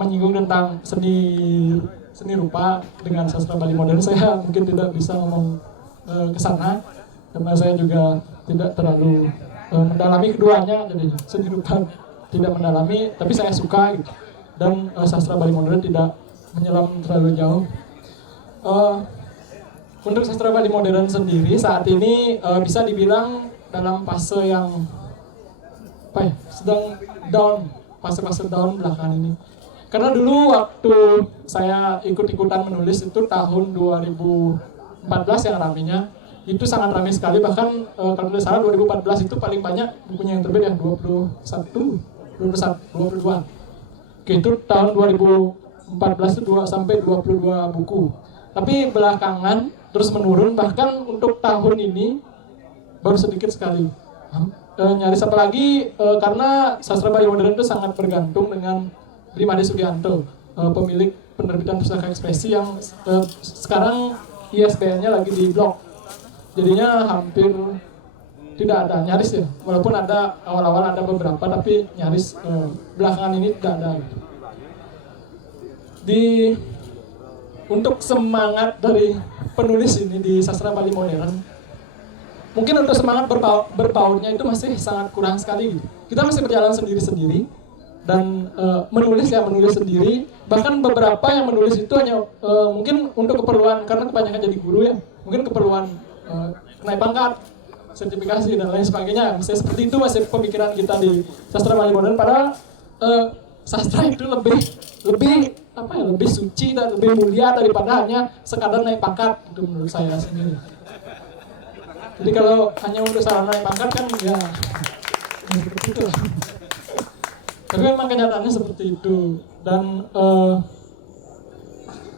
menyinggung tentang seni rupa dengan sastra Bali modern, saya mungkin tidak bisa ngomong ke sana karena saya juga tidak terlalu mendalami keduanya, jadi seni rupa tidak mendalami, tapi saya suka gitu. Dan sastra Bali modern tidak menyelam terlalu jauh. Untuk sastra Bali modern sendiri saat ini bisa dibilang dalam fase yang sedang down, fase-fase down belakangan ini. Karena dulu waktu saya ikut-ikutan menulis itu tahun 2014 yang ramenya, itu sangat ramai sekali, bahkan kalau tidak salah 2014 itu paling banyak bukunya yang terbit ya 22. Oke, itu tahun 2014 itu 2-22 buku. Tapi belakangan terus menurun, bahkan untuk tahun ini baru sedikit sekali. Nyaris apalagi karena sastra Bali modern itu sangat bergantung dengan Rimade Sugianto, pemilik penerbitan Pustaka Ekspresi yang sekarang ISBN-nya lagi di blok. Jadinya hampir tidak ada, nyaris ya. Walaupun ada awal-awal ada beberapa, tapi nyaris belakangan ini tidak ada. Untuk semangat dari penulis ini di sastra Bali modern, mungkin untuk semangat berbaurnya itu masih sangat kurang sekali gitu. Kita masih berjalan sendiri-sendiri dan menulis sendiri. Bahkan beberapa yang menulis itu hanya mungkin untuk keperluan, karena kebanyakan jadi guru ya, mungkin keperluan naik pangkat, sertifikasi dan lain sebagainya. Misalnya seperti itu masih pemikiran kita di sastra Bali modern. Padahal sastra itu lebih suci dan lebih mulia daripada hanya sekadar naik pangkat, itu menurut saya sendiri. Jadi kalau hanya untuk sarana naik pangkat kan ya seperti itu. Tapi memang kenyataannya seperti itu. Dan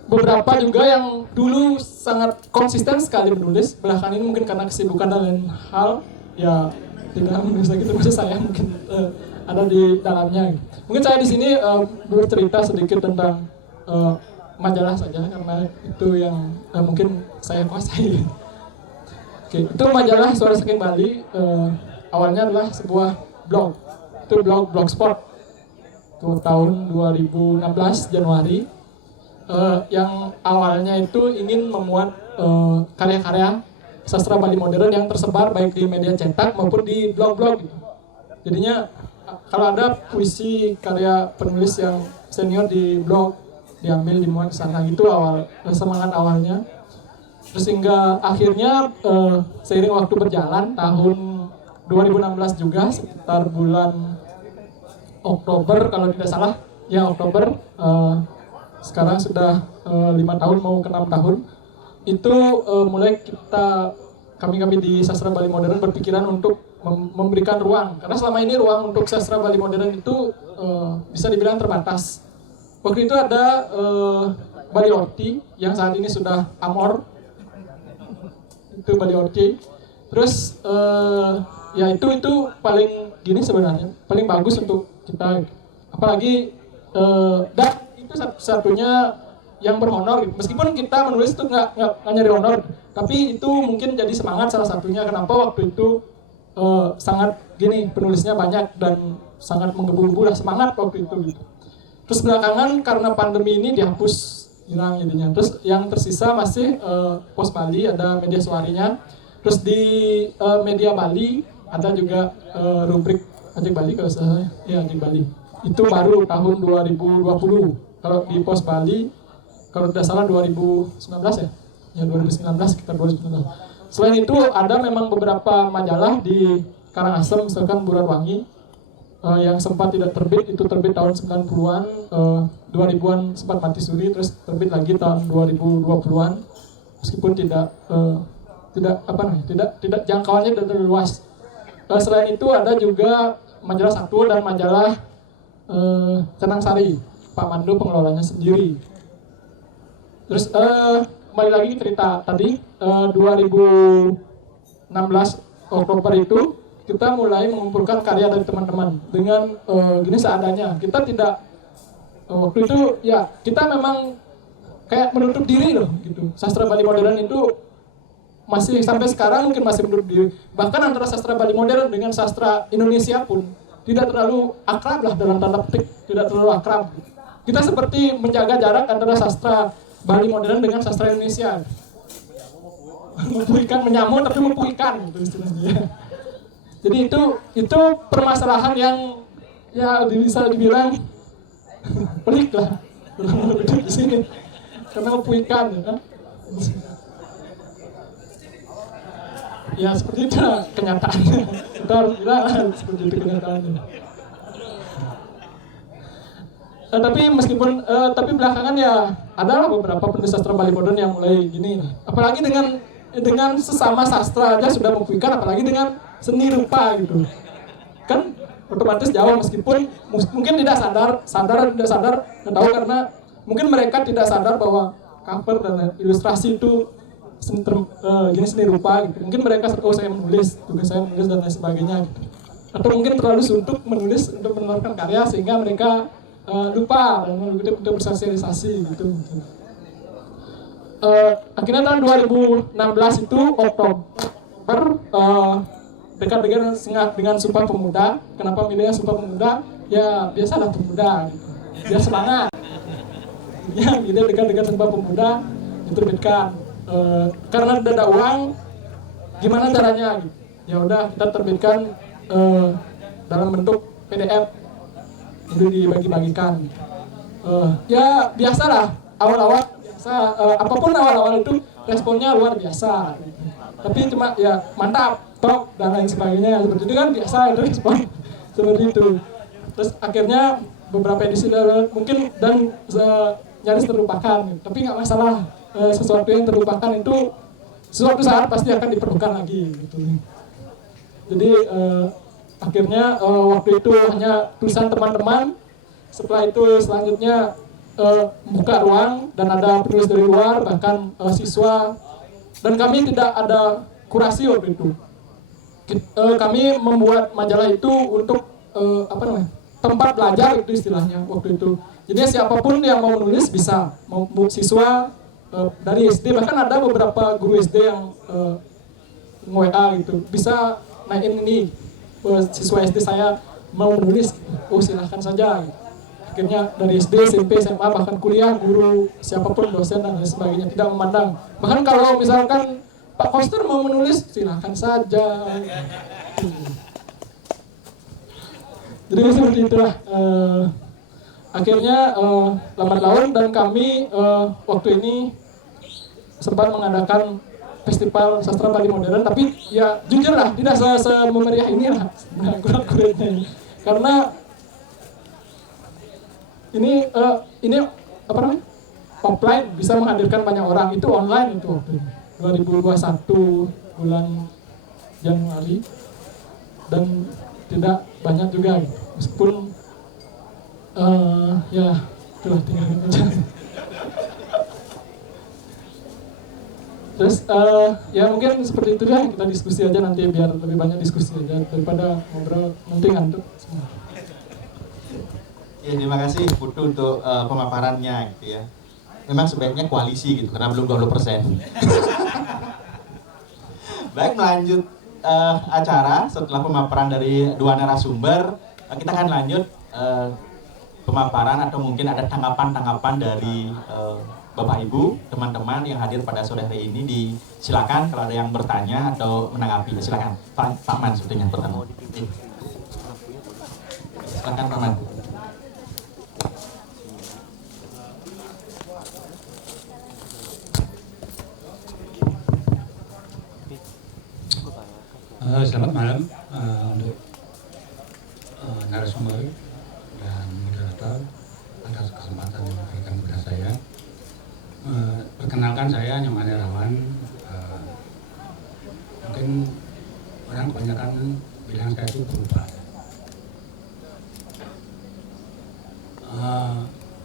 beberapa juga yang dulu sangat konsisten sekali menulis, belakangan ini mungkin karena kesibukan dan lain hal ya tidak menulis lagi, terus saya mungkin ada di dalamnya. Mungkin saya di sini bercerita sedikit tentang majalah saja karena itu yang mungkin saya kuasai. Oke, itu majalah Suara Saking Bali awalnya adalah sebuah blog. Itu blogspot. Itu tahun 2016 Januari. Yang awalnya itu ingin memuat karya-karya sastra Bali modern yang tersebar baik di media cetak maupun di blog-blog gitu. Jadinya kalau ada puisi karya penulis yang senior di blog diambil dimuat di sana, gitu semangat awalnya. Terus hingga akhirnya seiring waktu berjalan tahun 2016 juga sekitar bulan Oktober kalau tidak salah ya, Oktober sekarang sudah 5 tahun mau ke 6 tahun itu mulai kami di sastra Bali modern berpikiran untuk memberikan ruang, karena selama ini ruang untuk sastra Bali modern itu bisa dibilang terbatas. Waktu itu ada Bali Orti yang saat ini sudah amor, itu Bali Orti. Terus ya itu paling gini sebenarnya paling bagus untuk kita, apalagi dan itu satu-satunya yang berhonor gitu. Meskipun kita menulis itu nggak nyari honor, tapi itu mungkin jadi semangat salah satunya kenapa waktu itu sangat gini penulisnya banyak dan sangat menggebu-gebu lah semangat waktu itu gitu. Terus belakangan karena pandemi ini dihapus, hilang jadinya. Terus yang tersisa masih Pos Bali, ada media suarinya. Terus di media Bali ada juga rubrik Ajak Bali kalau salah ya, Ajak Bali. Itu baru tahun 2020. Kalau di Pos Bali kalau tidak salah 2019 ya. Ya 2019, sekitar 2019. Selain itu ada memang beberapa majalah di Karangasem, misalkan Buranwangi, yang sempat tidak terbit, itu terbit tahun 90-an, 2000-an sempat mati suri, terus terbit lagi tahun 2020-an, meskipun tidak jangkauannya tidak terlalu luas. Selain itu ada juga majalah Satu dan majalah Canang Sari, Pak Mando pengelolanya sendiri. Terus kembali lagi cerita tadi, 2016 Oktober itu kita mulai mengumpulkan karya dari teman-teman dengan gini seadanya. Kita tidak waktu itu ya kita memang kayak menutup diri loh gitu. Sastra Bali modern itu masih sampai sekarang mungkin masih menutup diri. Bahkan antara sastra Bali modern dengan sastra Indonesia pun tidak terlalu akrab lah, dalam tanda petik tidak terlalu akrab. Kita seperti menjaga jarak antara sastra Bali modern dengan sastra Indonesia. Mempuikan, menyamuk tapi mempuikan gitu istilahnya. Jadi itu permasalahan yang ya bisa dibilang pelik lah di sini karena mempuikan ya. Ya seperti itu kenyataannya. Kita harus bilang seperti itu kenyataannya. Tapi meskipun tapi belakangan ya ada beberapa penulis sastra Bali modern yang mulai gini. Apalagi dengan sesama sastra aja sudah mempuikan, apalagi dengan seni rupa gitu. Kan otomatis jauh, meskipun mungkin tidak sadar tidak sadar, nggak tahu karena mungkin mereka tidak sadar bahwa cover dan ilustrasi itu seni rupa gitu. Mungkin mereka saya menulis, tugas saya menulis dan lain sebagainya gitu. Atau mungkin terlalu suntuk menulis untuk mengeluarkan karya sehingga mereka lupa dan untuk bersosialisasi gitu. Akhirnya tahun 2016 itu Oktober dekat dengan Sumpah Pemuda. Kenapa milihnya Sumpah Pemuda? Ya biasalah pemuda gitu. Biar semangat. Ya gitu, dekat Sumpah Pemuda diterbitkan. Karena tidak ada uang, gimana caranya? Ya udah kita terbitkan dalam bentuk PDF, itu dibagi-bagikan. Ya biasalah awal-awal biasa, apapun awal-awal itu responnya luar biasa. Gitu. Tapi cuma ya mantap, top dan lain sebagainya seperti itu kan biasa itu respon seperti itu. Terus akhirnya beberapa edisi mungkin dan nyaris terlupakan, tapi nggak masalah. Sesuatu yang terlupakan itu suatu saat pasti akan diperlukan lagi gitu. Jadi akhirnya waktu itu hanya tulisan teman-teman. Setelah itu selanjutnya buka ruang dan ada penulis dari luar, bahkan siswa, dan kami tidak ada kurasi waktu itu. Kami membuat majalah itu untuk tempat belajar itu istilahnya waktu itu. Jadi siapapun yang mau menulis bisa, mau siswa dari SD, bahkan ada beberapa guru SD yang nge-WA gitu, bisa naikin ini siswa SD saya mau menulis, oh silahkan saja gitu. Akhirnya dari SD, SMP, SMA, bahkan kuliah, guru, siapapun dosen dan lain sebagainya tidak memandang. Bahkan kalau misalkan Pak Koster mau menulis, silahkan saja. Jadi seperti itulah. Akhirnya lambat laun dan kami waktu ini sempat mengadakan festival sastra Bali modern, tapi ya jujur lah tidak semeriah ini lah kurang-kurangnya, karena ini apa namanya, offline bisa menghadirkan banyak orang, itu online itu waktu 2021 bulan Januari dan tidak banyak juga meskipun ya itulah tinggal aja. Terus ya mungkin seperti itu deh, kita diskusi aja nanti biar lebih banyak diskusi aja daripada ngobrol nanti ngantuk. Ya, terima kasih Putu untuk pemaparannya gitu ya. Memang sebaiknya koalisi gitu karena belum 20%. Baik, melanjut acara setelah pemaparan dari dua narasumber, kita akan lanjut pemaparan atau mungkin ada tanggapan-tanggapan dari Bapak Ibu, teman-teman yang hadir pada sore hari ini. Silakan kalau ada yang bertanya atau menanggapi. Silakan Pak Man sepertinya pertama. Silakan Pak Man. Selamat malam,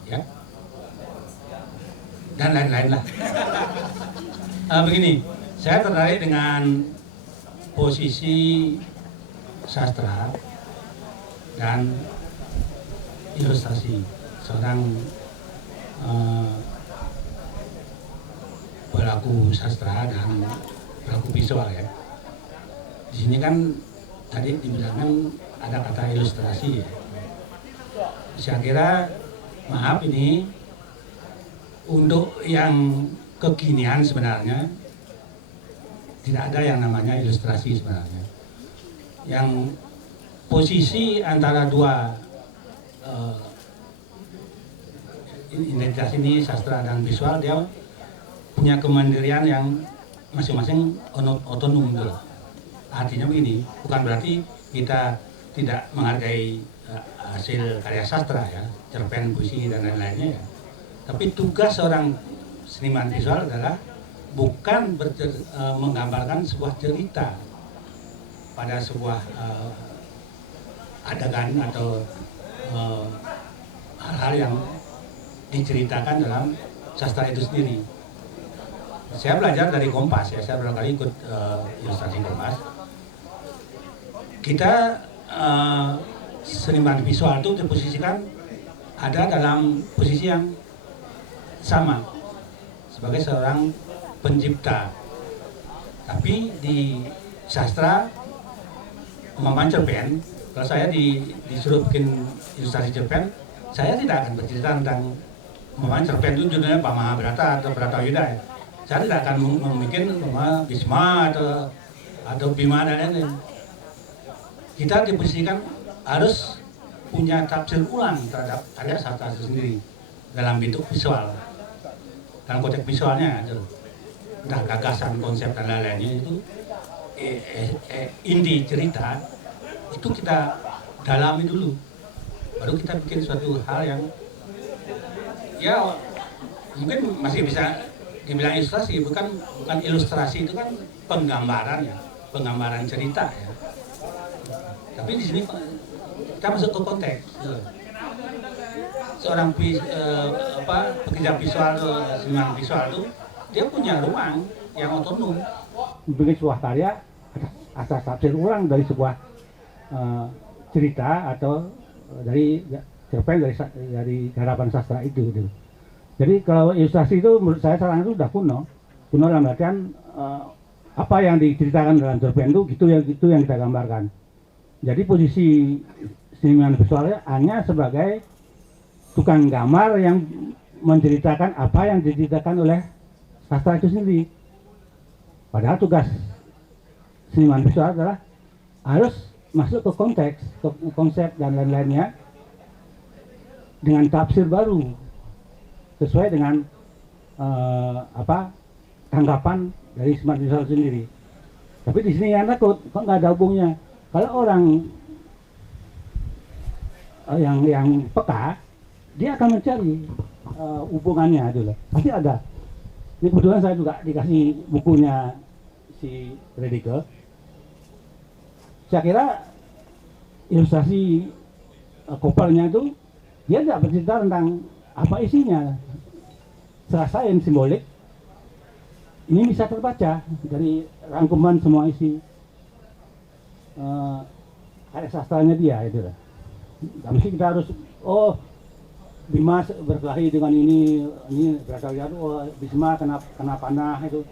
ya, dan lain-lain lah. Begini, saya tertarik dengan posisi sastra dan ilustrasi seorang pelaku sastra dan pelaku visual ya. Di sini kan tadi dibilangkan ada kata ilustrasi ya. Saya kira maaf ini untuk yang kekinian sebenarnya tidak ada yang namanya ilustrasi sebenarnya. Yang posisi antara dua identitas ini, sastra dan visual, dia punya kemandirian yang masing-masing otonom gitu. Artinya begini, bukan berarti kita tidak menghargai hasil karya sastra ya, cerpen, puisi dan lain-lainnya ya. Tapi tugas seorang seniman visual adalah bukan menggambarkan sebuah cerita pada sebuah adegan atau hal-hal yang diceritakan dalam sastra itu sendiri. Saya belajar dari Kompas ya, saya beberapa kali ikut ilustrasi Kompas. Kita seniman visual itu diposisikan ada dalam posisi yang sama sebagai seorang pencipta. Tapi di sastra umpamanya cerpen, kalau saya disuruh bikin ilustrasi cerpen, saya tidak akan bercerita tentang umpamanya cerpen itu judulnya Pak Mahabharata atau Bharatayuda ya. Saya tidak akan membuat Bhisma atau Bima dan lain-lain. Kita diposisikan harus punya tafsir ulang terhadap karya sastra itu sendiri dalam bentuk visual, dalam konteks visualnya itu. Nah, gagasan, konsep dan lain-lainnya itu inti cerita itu kita dalami dulu, baru kita bikin suatu hal yang ya mungkin masih bisa dibilang ilustrasi, bukan ilustrasi, itu kan penggambaran ya, penggambaran cerita ya. Tapi di sini kita masuk ke konteks. Seorang pekerja visual atau seniman visual itu dia punya ruang yang otonom. Bikin sebuah karya atas tafsir ulang dari sebuah cerita atau dari cerpen dari garapan sastra itu. Gitu. Jadi kalau ilustrasi itu menurut saya sekarang itu udah kuno dalam artian apa yang diceritakan dalam cerpen itu yang kita gambarkan. Jadi posisi seniman visualnya hanya sebagai tukang gambar yang menceritakan apa yang diceritakan oleh sastra itu sendiri. Padahal tugas seniman visual adalah harus masuk ke konteks, ke konsep dan lain-lainnya dengan tafsir baru sesuai dengan tanggapan dari seniman visual sendiri. Tapi di sini yang takut kok nggak ada hubungnya. Kalau orang yang peka, dia akan mencari hubungannya dulu. Pasti ada. Ini kebetulan saya juga dikasih bukunya si Redike. Saya kira ilustrasi Koppelnya itu dia tidak bercerita tentang apa isinya. Serasa yang simbolik. Ini bisa terbaca dari rangkuman semua isi karya sastranya dia itu. Mesti kita harus Bima berkelahi dengan ini Bharatayuda, Bhisma kena panah itu.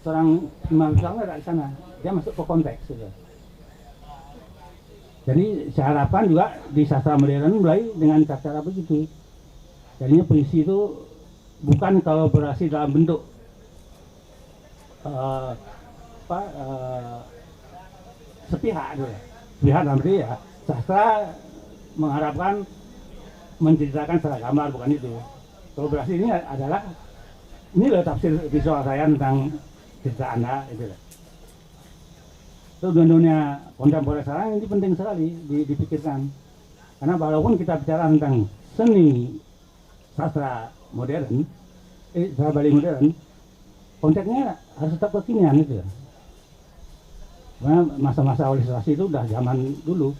Seorang seniman visualnya dari sana, dia masuk ke konteks gitu. Jadi saya harapkan juga di sastra modern mulai dengan cara begitu. Jadinya puisi itu bukan kolaborasi dalam bentuk sepihak gitu. Sepihak dalam arti ya sastra mengharapkan menceritakan secara gambar, bukan itu. Kolaborasi ini adalah ini loh tafsir visual saya tentang cerita Anda itu. Itu dunia kontemporer sekarang ini penting sekali dipikirkan. Karena walaupun kita bicara tentang seni sastra modern, sastra Bali modern, konteksnya harus tetap kekinian itu. Karena masa-masa ilustrasi itu udah zaman dulu.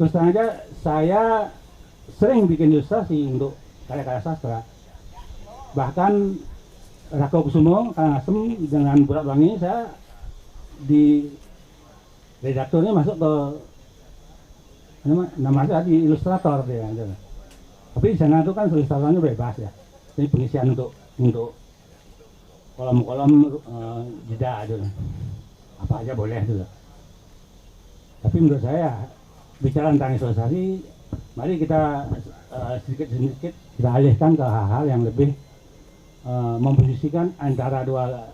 Terus terang aja saya sering bikin ilustrasi untuk karya-karya sastra. Bahkan Rako Kusumo, Kang Asem dengan Burak Wangi, saya di redakturnya masuk ke nama saya di ilustrator dia. Gitu. Tapi di sana itu kan ilustratornya bebas ya. Jadi pengisian untuk kolom-kolom jeda gitu. Apa aja boleh gitu. Tapi menurut saya bicara tentang ilustrasi, mari kita sedikit-sedikit kita alihkan ke hal-hal yang lebih memposisikan antara ada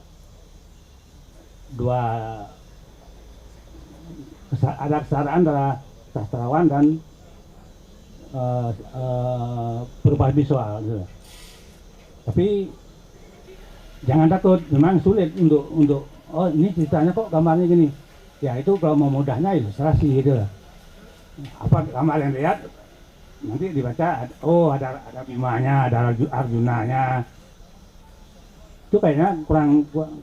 kesetaraan antara sastrawan dan perubahan visual gitu. Tapi jangan takut, memang sulit untuk oh ini ceritanya kok gambarnya gini. Ya itu kalau mau mudahnya ilustrasi gitu lah. Apa gambar yang lihat nanti dibaca, oh ada Bimanya, ada Arjunanya. Itu kayaknya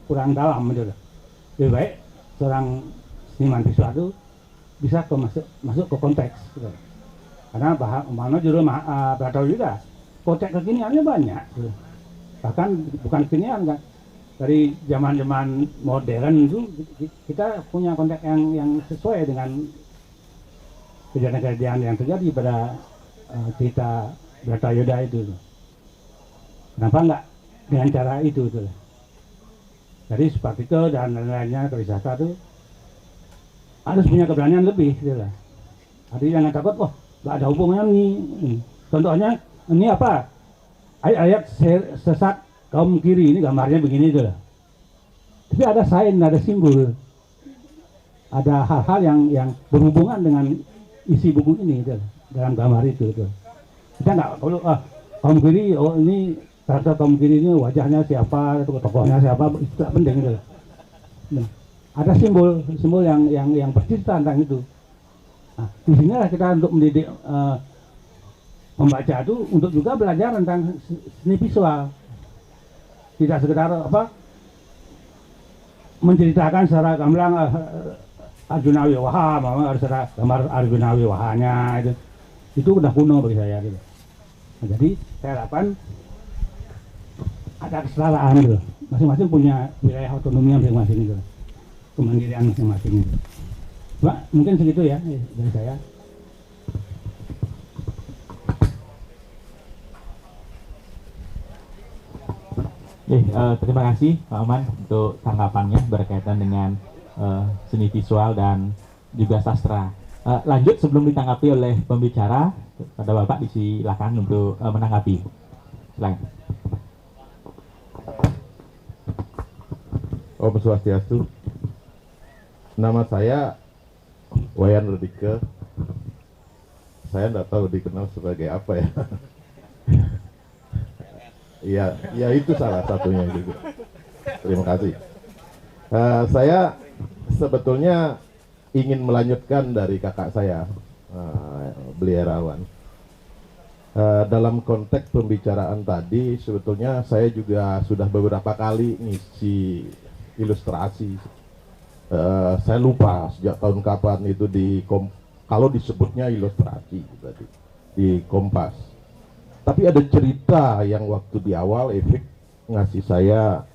kurang dalam gitu. Lebih baik seorang seniman visual itu bisa masuk ke konteks gitu. Karena mana judul Bratawi juga konteks kekiniannya banyak gitu. Bahkan bukan kekinian kan, dari zaman modern itu kita punya konteks yang sesuai dengan kejadian-kejadian yang terjadi pada cerita Bratayuda itu. Kenapa enggak dengan cara itu tuh? Jadi Spartike dan lain-lainnya Kawisata itu harus punya keberanian lebih gitu lah. Jadi jangan takut, wah nggak ada hubungannya nih. Contohnya ini apa? Ayat sesat kaum kiri, ini gambarnya begini tuh lah. Tapi ada sign, ada simbol, ada hal-hal yang berhubungan dengan isi buku ini tuh, dalam gambar itu tuh. Kita nggak perlu kaum kiri, oh ini karakter kaum kiri ini wajahnya siapa, tokohnya siapa, itu tidak penting gitu. Nah, ada simbol yang bercerita tentang itu. Nah, di sinilah kita untuk mendidik pembaca itu untuk juga belajar tentang seni visual. Tidak sekedar menceritakan secara gamblang Arjuna Wiwaha, harus ada gambar Arjuna Wiwahanya itu udah kuno bagi saya gitu. Nah, jadi saya harapkan ada kesetaraan gitu. Masing-masing punya wilayah otonomi masing-masing gitu. Kemandirian masing-masing gitu. Pak, mungkin segitu ya dari saya. Terima kasih Pak Oman untuk tanggapannya berkaitan dengan seni visual dan juga sastra. Lanjut sebelum ditanggapi oleh pembicara, pada Bapak disilakan untuk menanggapi. Silakan. Om Swastiastu. Nama saya Wayan Rudike. Saya tidak tahu dikenal sebagai apa ya. Ya itu salah satunya juga. Terima kasih. Saya sebetulnya ingin melanjutkan dari kakak saya, beliau Rawan. Dalam konteks pembicaraan tadi, sebetulnya saya juga sudah beberapa kali ngisi ilustrasi. Saya lupa sejak tahun kapan itu kalau disebutnya ilustrasi tadi di Kompas. Tapi ada cerita yang waktu di awal Efik ngasih saya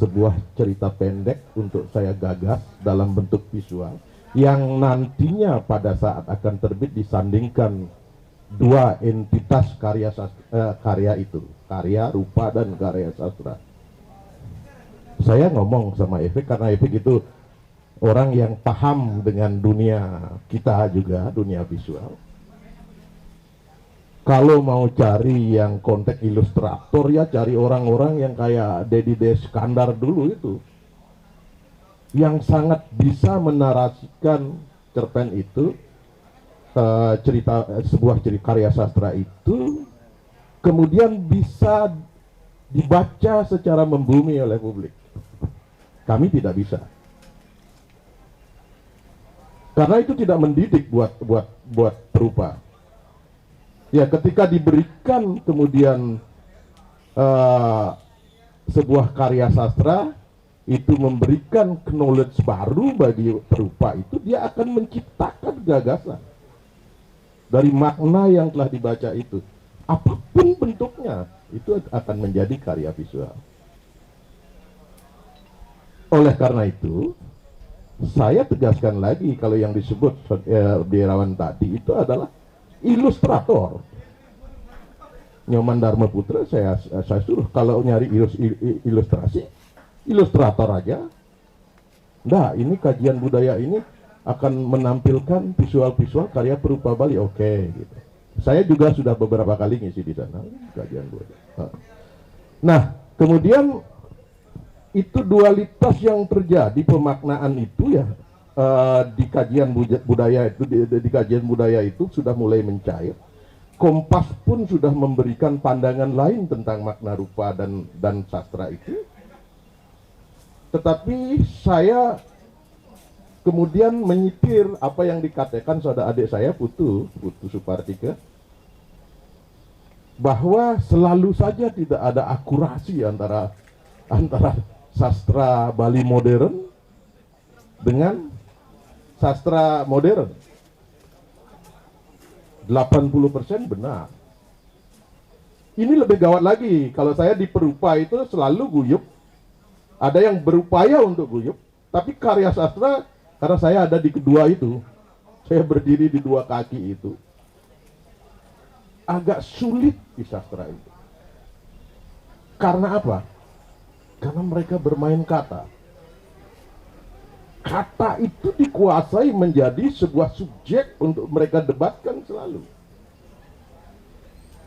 sebuah cerita pendek untuk saya gagas dalam bentuk visual yang nantinya pada saat akan terbit disandingkan dua entitas karya itu, karya rupa dan karya sastra. Saya ngomong sama Efik karena Efik itu orang yang paham dengan dunia kita juga, dunia visual. Kalau mau cari yang konteks ilustrator ya cari orang-orang yang kayak Dedi Deskandar dulu itu, yang sangat bisa menarasikan cerpen itu, sebuah cerita karya sastra itu kemudian bisa dibaca secara membumi oleh publik. Kami tidak bisa, karena itu tidak mendidik buat perupa. Ya, ketika diberikan kemudian sebuah karya sastra itu memberikan knowledge baru bagi perupa itu, dia akan menciptakan gagasan. dari makna yang telah dibaca itu, apapun bentuknya, itu akan menjadi karya visual. Oleh karena itu, saya tegaskan lagi, kalau yang disebut Biarawan tadi itu adalah ilustrator. Nyoman Dharma Putra saya suruh kalau nyari ilustrasi, ilustrator aja. Nah, ini kajian budaya ini akan menampilkan visual-visual karya perupa Bali. Oke, gitu. Saya juga sudah beberapa kali ngisi di sana kajian budaya. Nah, kemudian itu dualitas yang terjadi pemaknaan itu ya di kajian budaya itu di kajian budaya itu sudah mulai mencair. Kompas pun sudah memberikan pandangan lain tentang makna rupa dan sastra itu. Tetapi saya kemudian menyitir apa yang dikatakan saudara adik saya Putu Supartika, bahwa selalu saja tidak ada akurasi antara sastra Bali modern dengan sastra modern. 80% benar. Ini lebih gawat lagi. Kalau saya di Perupa itu selalu guyup. Ada yang berupaya untuk guyup, tapi karya sastra, karena saya ada di kedua itu, saya berdiri di dua kaki itu, agak sulit di sastra itu. Karena apa? Karena mereka bermain kata. Kata itu dikuasai menjadi sebuah subjek untuk mereka debatkan selalu.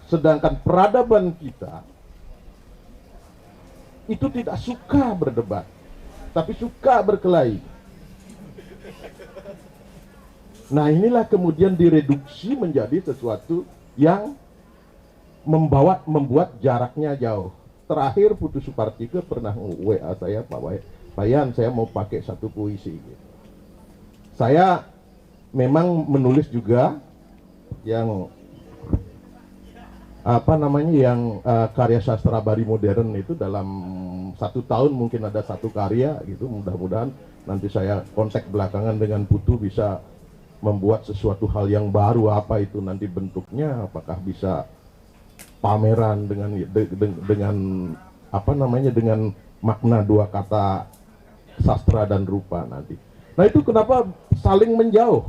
Sedangkan peradaban kita itu tidak suka berdebat, tapi suka berkelahi. Nah, inilah kemudian direduksi menjadi sesuatu yang membuat jaraknya jauh. Terakhir Putu Supartika pernah WA saya, Pak Yan, saya mau pakai satu puisi. Saya memang menulis juga yang karya sastra Bali modern itu dalam 1 tahun mungkin ada 1 karya gitu. Mudah-mudahan nanti saya kontak belakangan dengan Putu bisa membuat sesuatu hal yang baru. Apa itu nanti bentuknya? Apakah bisa pameran dengan makna dua kata sastra dan rupa nanti. Nah, itu kenapa saling menjauh.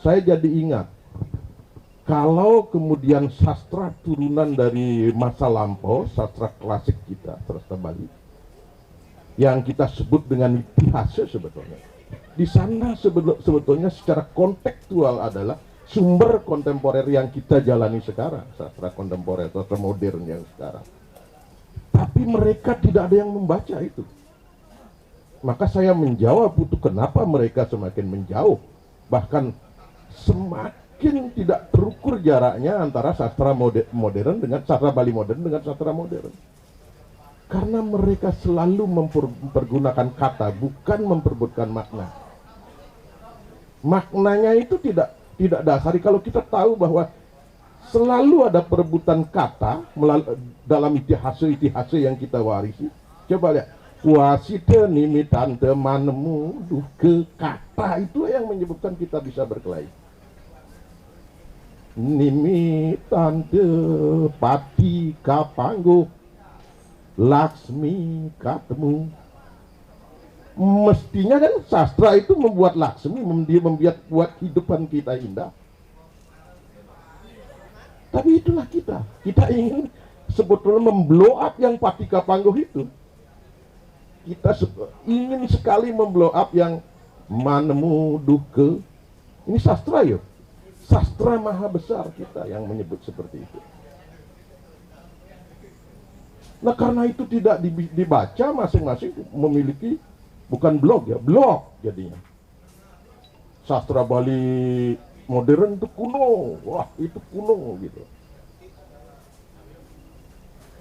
Saya jadi ingat, kalau kemudian sastra turunan dari masa lampau, sastra klasik kita, sastra Bali, yang kita sebut dengan itihase sebetulnya, di sana sebetulnya secara kontekstual adalah sumber kontemporer yang kita jalani sekarang, sastra kontemporer, sastra modern yang sekarang. Tapi mereka tidak ada yang membaca itu. Maka saya menjawab itu kenapa mereka semakin menjauh, bahkan semakin tidak terukur jaraknya antara sastra modern dengan sastra Bali modern dengan sastra modern. Karena mereka selalu mempergunakan kata, bukan memperebutkan makna. Maknanya itu tidak dasari. Kalau kita tahu bahwa selalu ada perebutan kata dalam itihase yang kita warisi. Coba lihat. Wasite nimitan temanmu ke kata itu yang menyebabkan kita bisa berkelahi. Nimitan te pati kapanggo Laksmi katemu. Mestinya kan sastra itu membuat Laksmi, membuat kehidupan kita indah. Tapi itulah kita ingin sebetulnya memblow up yang pati kapanggo itu. Kita ingin sekali memblow up yang manemu duke. Ini sastra yuk. Sastra maha besar kita yang menyebut seperti itu. Nah, karena itu tidak dibaca, masing-masing memiliki bukan blog ya, blog jadinya. Sastra Bali modern itu kuno. Wah, itu kuno gitu.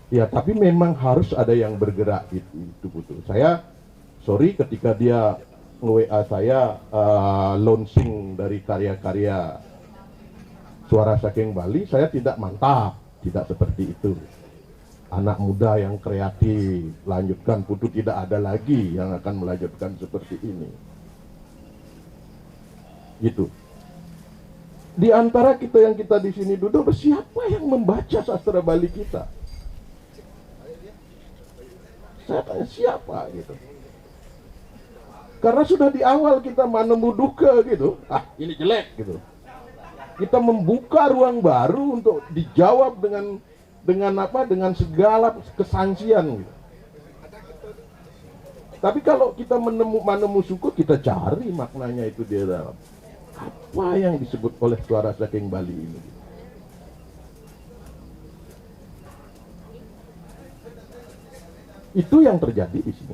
Ya, tapi memang harus ada yang bergerak itu betul. Saya sorry ketika dia nge-WA saya launching dari karya-karya Suara Saking Bali, saya tidak mantap, tidak seperti itu. Anak muda yang kreatif, lanjutkan, Putu tidak ada lagi yang akan melanjutkan seperti ini. Gitu. Di antara kita yang kita di sini duduk, siapa yang membaca sastra Bali kita? Saya tanya siapa gitu. Karena sudah di awal kita menemuduka gitu, ini jelek gitu. Kita membuka ruang baru untuk dijawab dengan segala kesansian gitu. Tapi kalau kita menemu suku, kita cari maknanya itu di dalam. Apa yang disebut oleh Suara Saking Bali ini? Itu yang terjadi di sini.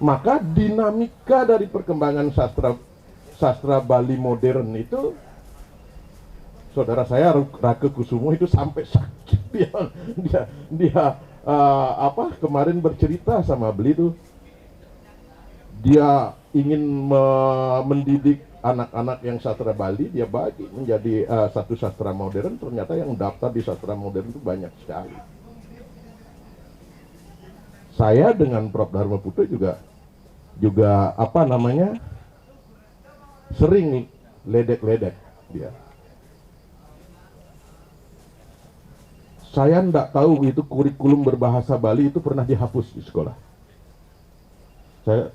Maka dinamika dari perkembangan sastra Bali modern itu, saudara saya Rake Kusumo itu sampai sakit dia kemarin bercerita sama beli tuh, dia ingin mendidik anak-anak yang sastra Bali, dia bagi menjadi satu sastra modern. Ternyata yang daftar di sastra modern itu banyak sekali. Saya dengan Prof. Dharma Putra juga sering ledek-ledek dia. Saya enggak tahu itu kurikulum berbahasa Bali itu pernah dihapus di sekolah. Saya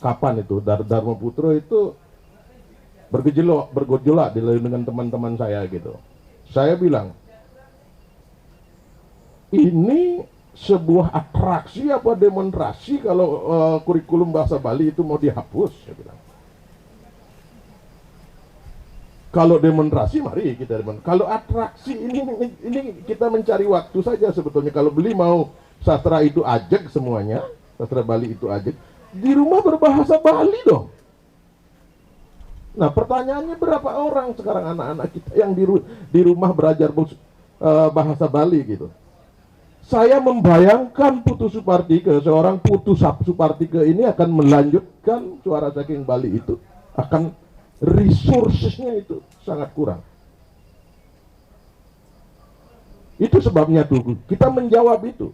kapan itu Dharma Putra itu bergejolak dengan teman-teman saya gitu. Saya bilang, ini sebuah atraksi apa demonstrasi kalau kurikulum bahasa Bali itu mau dihapus, saya bilang. Kalau demonstrasi mari kita demonstrasi. Kalau atraksi ini kita mencari waktu saja sebetulnya. Kalau beli mau sastra itu ajak semuanya, sastra Bali itu aja, di rumah berbahasa Bali dong. Nah pertanyaannya, berapa orang sekarang anak-anak kita yang di rumah belajar bahasa Bali gitu. Saya membayangkan Putu Supartike, seorang Putu Supartike ini akan melanjutkan Suara Saking Bali itu, akan resourcesnya itu sangat kurang. Itu sebabnya tuh kita menjawab itu.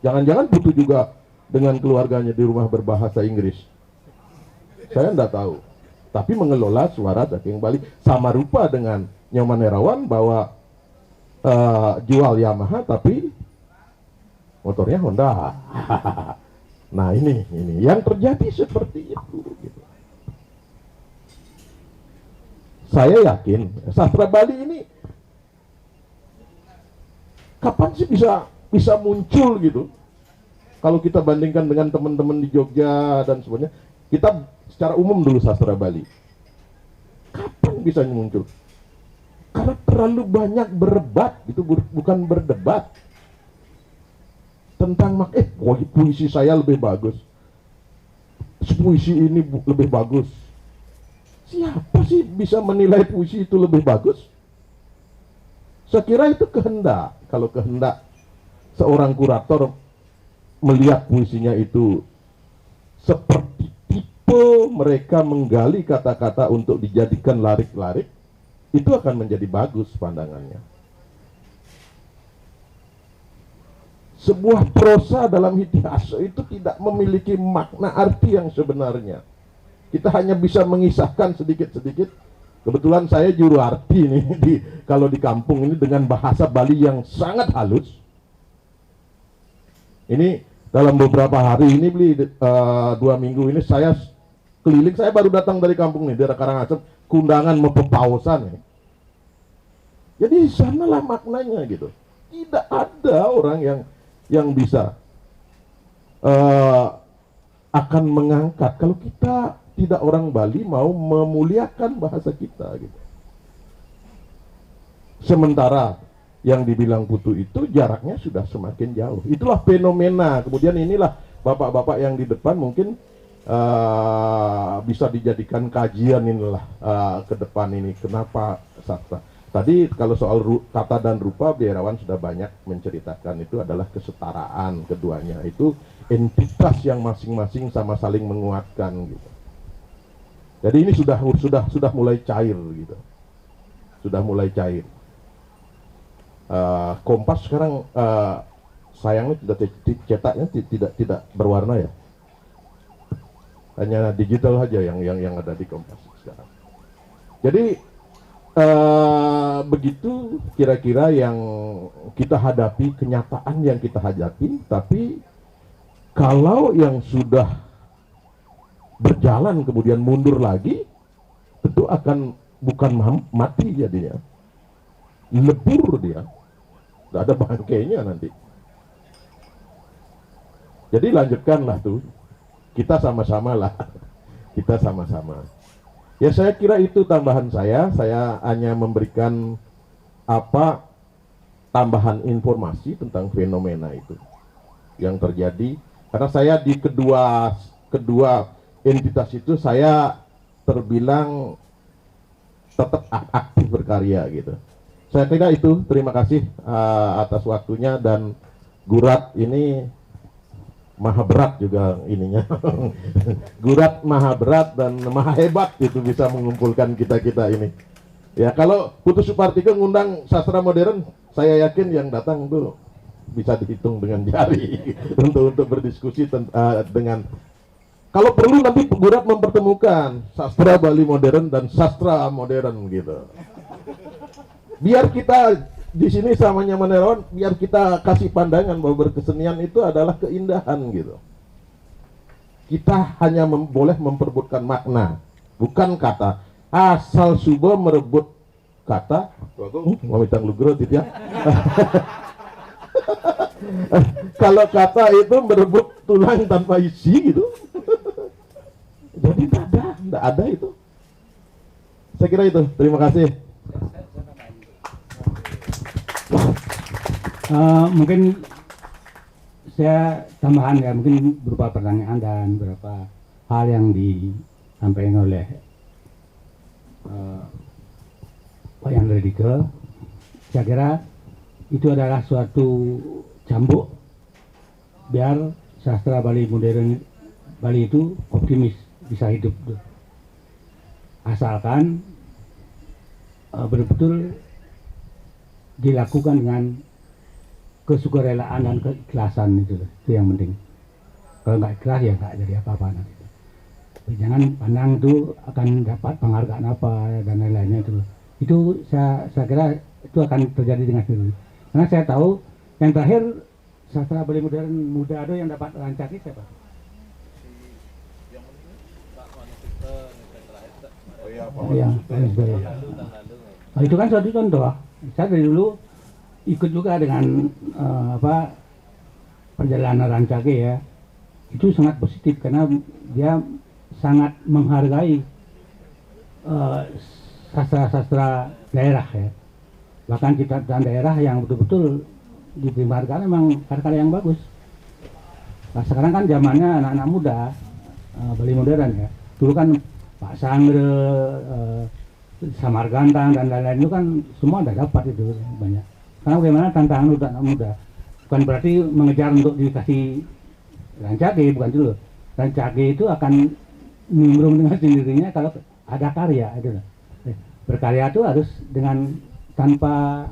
Jangan-jangan Putu juga dengan keluarganya di rumah berbahasa Inggris. Saya enggak tahu. Tapi mengelola Suara Saking Bali sama rupa dengan Nyoman Herawan bahwa jual Yamaha tapi motornya Honda. Nah ini yang terjadi seperti itu gitu. Saya yakin sastra Bali ini kapan sih bisa muncul gitu. Kalau kita bandingkan dengan teman-teman di Jogja dan sebagainya, kita secara umum dulu sastra Bali. Kapan bisa muncul? Karena terlalu banyak berdebat, itu bukan berdebat tentang puisi saya lebih bagus, puisi ini lebih bagus. Siapa sih bisa menilai puisi itu lebih bagus? Saya kira itu kehendak. Kalau kehendak seorang kurator melihat puisinya itu seperti tipe mereka menggali kata-kata untuk dijadikan larik-larik, itu akan menjadi bagus pandangannya. Sebuah prosa dalam Hitihasa itu tidak memiliki makna arti yang sebenarnya. Kita hanya bisa mengisahkan sedikit-sedikit. Kebetulan saya juru arti nih kalau di kampung ini dengan bahasa Bali yang sangat halus. Ini dalam beberapa hari ini beli 2 minggu ini saya keliling. Saya baru datang dari kampung nih, daerah Karangasem, kundangan mempepausan nih. Jadi sanalah maknanya gitu. Tidak ada orang yang bisa akan mengangkat kalau kita tidak orang Bali mau memuliakan bahasa kita gitu. Sementara yang dibilang Putu itu jaraknya sudah semakin jauh. Itulah fenomena. Kemudian inilah bapak-bapak yang di depan mungkin bisa dijadikan kajian inilah ke depan ini. Kenapa sastra? Tadi kalau soal kata dan rupa, Biarawan sudah banyak menceritakan itu adalah kesetaraan keduanya. Itu entitas yang masing-masing sama saling menguatkan gitu. Jadi ini sudah mulai cair gitu. Sudah mulai cair. Kompas sekarang sayangnya cetaknya tidak berwarna ya. Hanya digital saja yang ada di Kompas. sekarang. Jadi begitu kira-kira yang kita hadapi, kenyataan yang kita hadapi. Tapi kalau yang sudah berjalan kemudian mundur lagi, tentu akan bukan mati jadinya, lebur dia, nggak ada bangkainya nanti. Jadi lanjutkanlah tuh, kita sama-sama lah, kita sama-sama. Ya saya kira itu tambahan saya hanya memberikan tambahan informasi tentang fenomena itu yang terjadi. Karena saya di kedua entitas itu saya terbilang tetap aktif berkarya gitu. Saya kira itu, terima kasih atas waktunya, dan Gurat ini maha berat juga ininya. Gurat maha berat dan maha hebat itu bisa mengumpulkan kita-kita ini. Ya kalau Putu Supartika ngundang sastra modern, saya yakin yang datang tuh bisa dihitung dengan jari untuk berdiskusi dengan, kalau perlu nanti Gurat mempertemukan sastra Bali modern dan sastra modern gitu. Biar kita di sini sama Nyamanerawan, biar kita kasih pandangan bahwa berkesenian itu adalah keindahan gitu. Kita hanya boleh memperebutkan makna, bukan kata. Asal subuh merebut kata, mamitang lugro ya. Kalau kata itu merebut tulang tanpa isi gitu. Jadi tidak ada itu. Saya kira itu. Terima kasih. Mungkin saya tambahan ya, mungkin berupa pertanyaan dan beberapa hal yang disampaikan oleh Pak Yan Redike. Saya kira itu adalah suatu cambuk biar sastra Bali modern Bali itu optimis bisa hidup, asalkan betul-betul dilakukan dengan kesukarelaan dan keikhlasan itu yang penting. Kalau nggak ikhlas ya nggak jadi apa-apa nanti. Jangan pandang itu akan dapat penghargaan apa dan lain-lainnya itu. Itu saya kira itu akan terjadi dengan sendiri. Karena saya tahu yang terakhir sastra Bali modern muda itu yang dapat rancaki siapa? Nah, itu kan suatu contoh. Saya dari dulu ikut juga dengan perjalanan Rancage ya. Itu sangat positif karena dia sangat menghargai sastra-sastra daerah ya. Bahkan ciptaan daerah yang betul-betul diperhargai memang karya-karya yang bagus. Nah sekarang kan zamannya anak-anak muda Bali modern ya. Dulu kan Pak Sangre, Samargantang dan lain-lain itu kan semua ada dapat itu banyak. Karena bagaimana tantangan anak muda, bukan berarti mengejar untuk dikasih Rancage, bukan dulu. Rancage itu akan nimbrung dengan sendirinya kalau ada karya itu. Berkarya itu harus dengan tanpa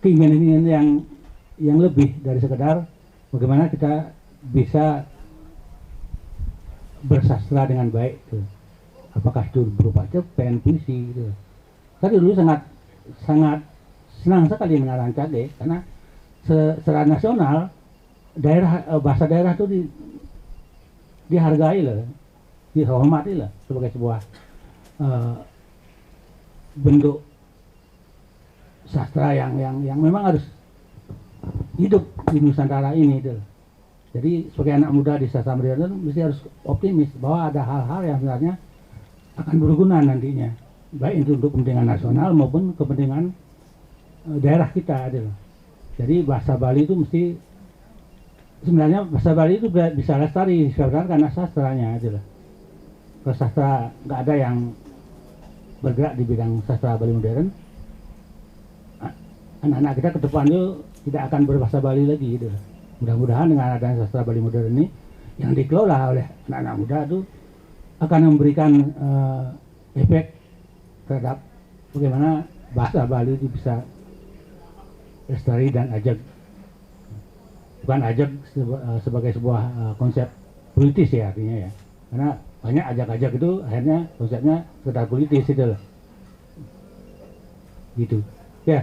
keinginan yang lebih dari sekedar bagaimana kita bisa bersastra dengan baik tuh. Apakah itu berupa cerpen, puisi gitu. Saya dulu sangat senang sekali dengan Rancage karena secara nasional bahasa daerah itu dihargai lah, dihormati lah sebagai sebuah bentuk sastra yang memang harus hidup di Nusantara ini tuh. Jadi sebagai anak muda di sastra modern mesti harus optimis bahwa ada hal-hal yang sebenarnya akan berguna nantinya, baik itu untuk kepentingan nasional maupun kepentingan daerah kita gitu. Jadi bahasa Bali itu mesti sebenarnya bahasa Bali itu bisa lestari karena sastranya gitu. Kalau sastra nggak ada yang bergerak di bidang sastra Bali modern, anak-anak kita ke depan itu tidak akan berbahasa Bali lagi gitu. Mudah-mudahan dengan adanya sastra Bali modern ini yang dikelola oleh anak-anak muda itu akan memberikan efek terhadap bagaimana bahasa Bali itu bisa lestari dan ajak, bukan ajak sebagai sebuah konsep politis ya artinya ya, karena banyak ajak-ajak itu akhirnya konsepnya sekedar politis itu loh, gitu ya.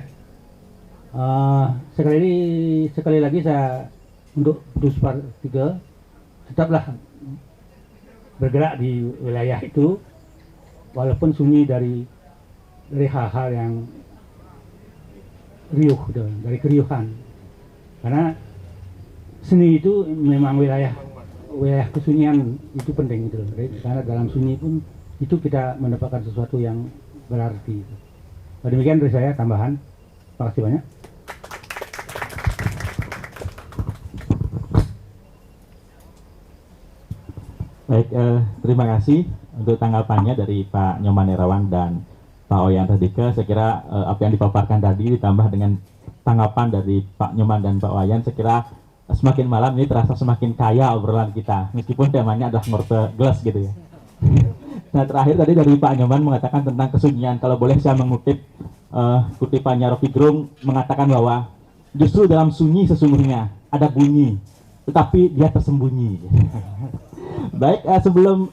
Sekali lagi saya untuk Puspar 3 tetaplah bergerak di wilayah itu walaupun sunyi dari hal-hal yang riuh gitu, dari keriuhan, karena seni itu memang wilayah kesunyian itu penting gitu, karena dalam sunyi pun itu kita mendapatkan sesuatu yang berarti gitu. Demikian dari saya tambahan. Terima kasih banyak. Baik, terima kasih untuk tanggapannya dari Pak Nyoman Irawan dan Pak Wayan Radike. Saya kira apa yang dipaparkan tadi ditambah dengan tanggapan dari Pak Nyoman dan Pak Wayan, saya kira semakin malam ini terasa semakin kaya obrolan kita, meskipun temanya adalah Morte Glass gitu ya. Nah, terakhir tadi dari Pak Nyoman mengatakan tentang kesunyian. Kalau boleh saya mengutip kutipannya Rocky Gerung, mengatakan bahwa justru dalam sunyi sesungguhnya ada bunyi, tetapi dia tersembunyi. Baik, sebelum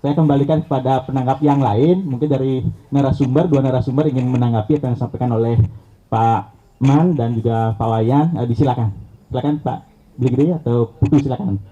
saya kembalikan kepada penanggap yang lain, mungkin dari dua narasumber ingin menanggapi apa yang disampaikan oleh Pak Man dan juga Pak Wayan, disilakan. Silakan Pak Bligede atau Putu, silakan.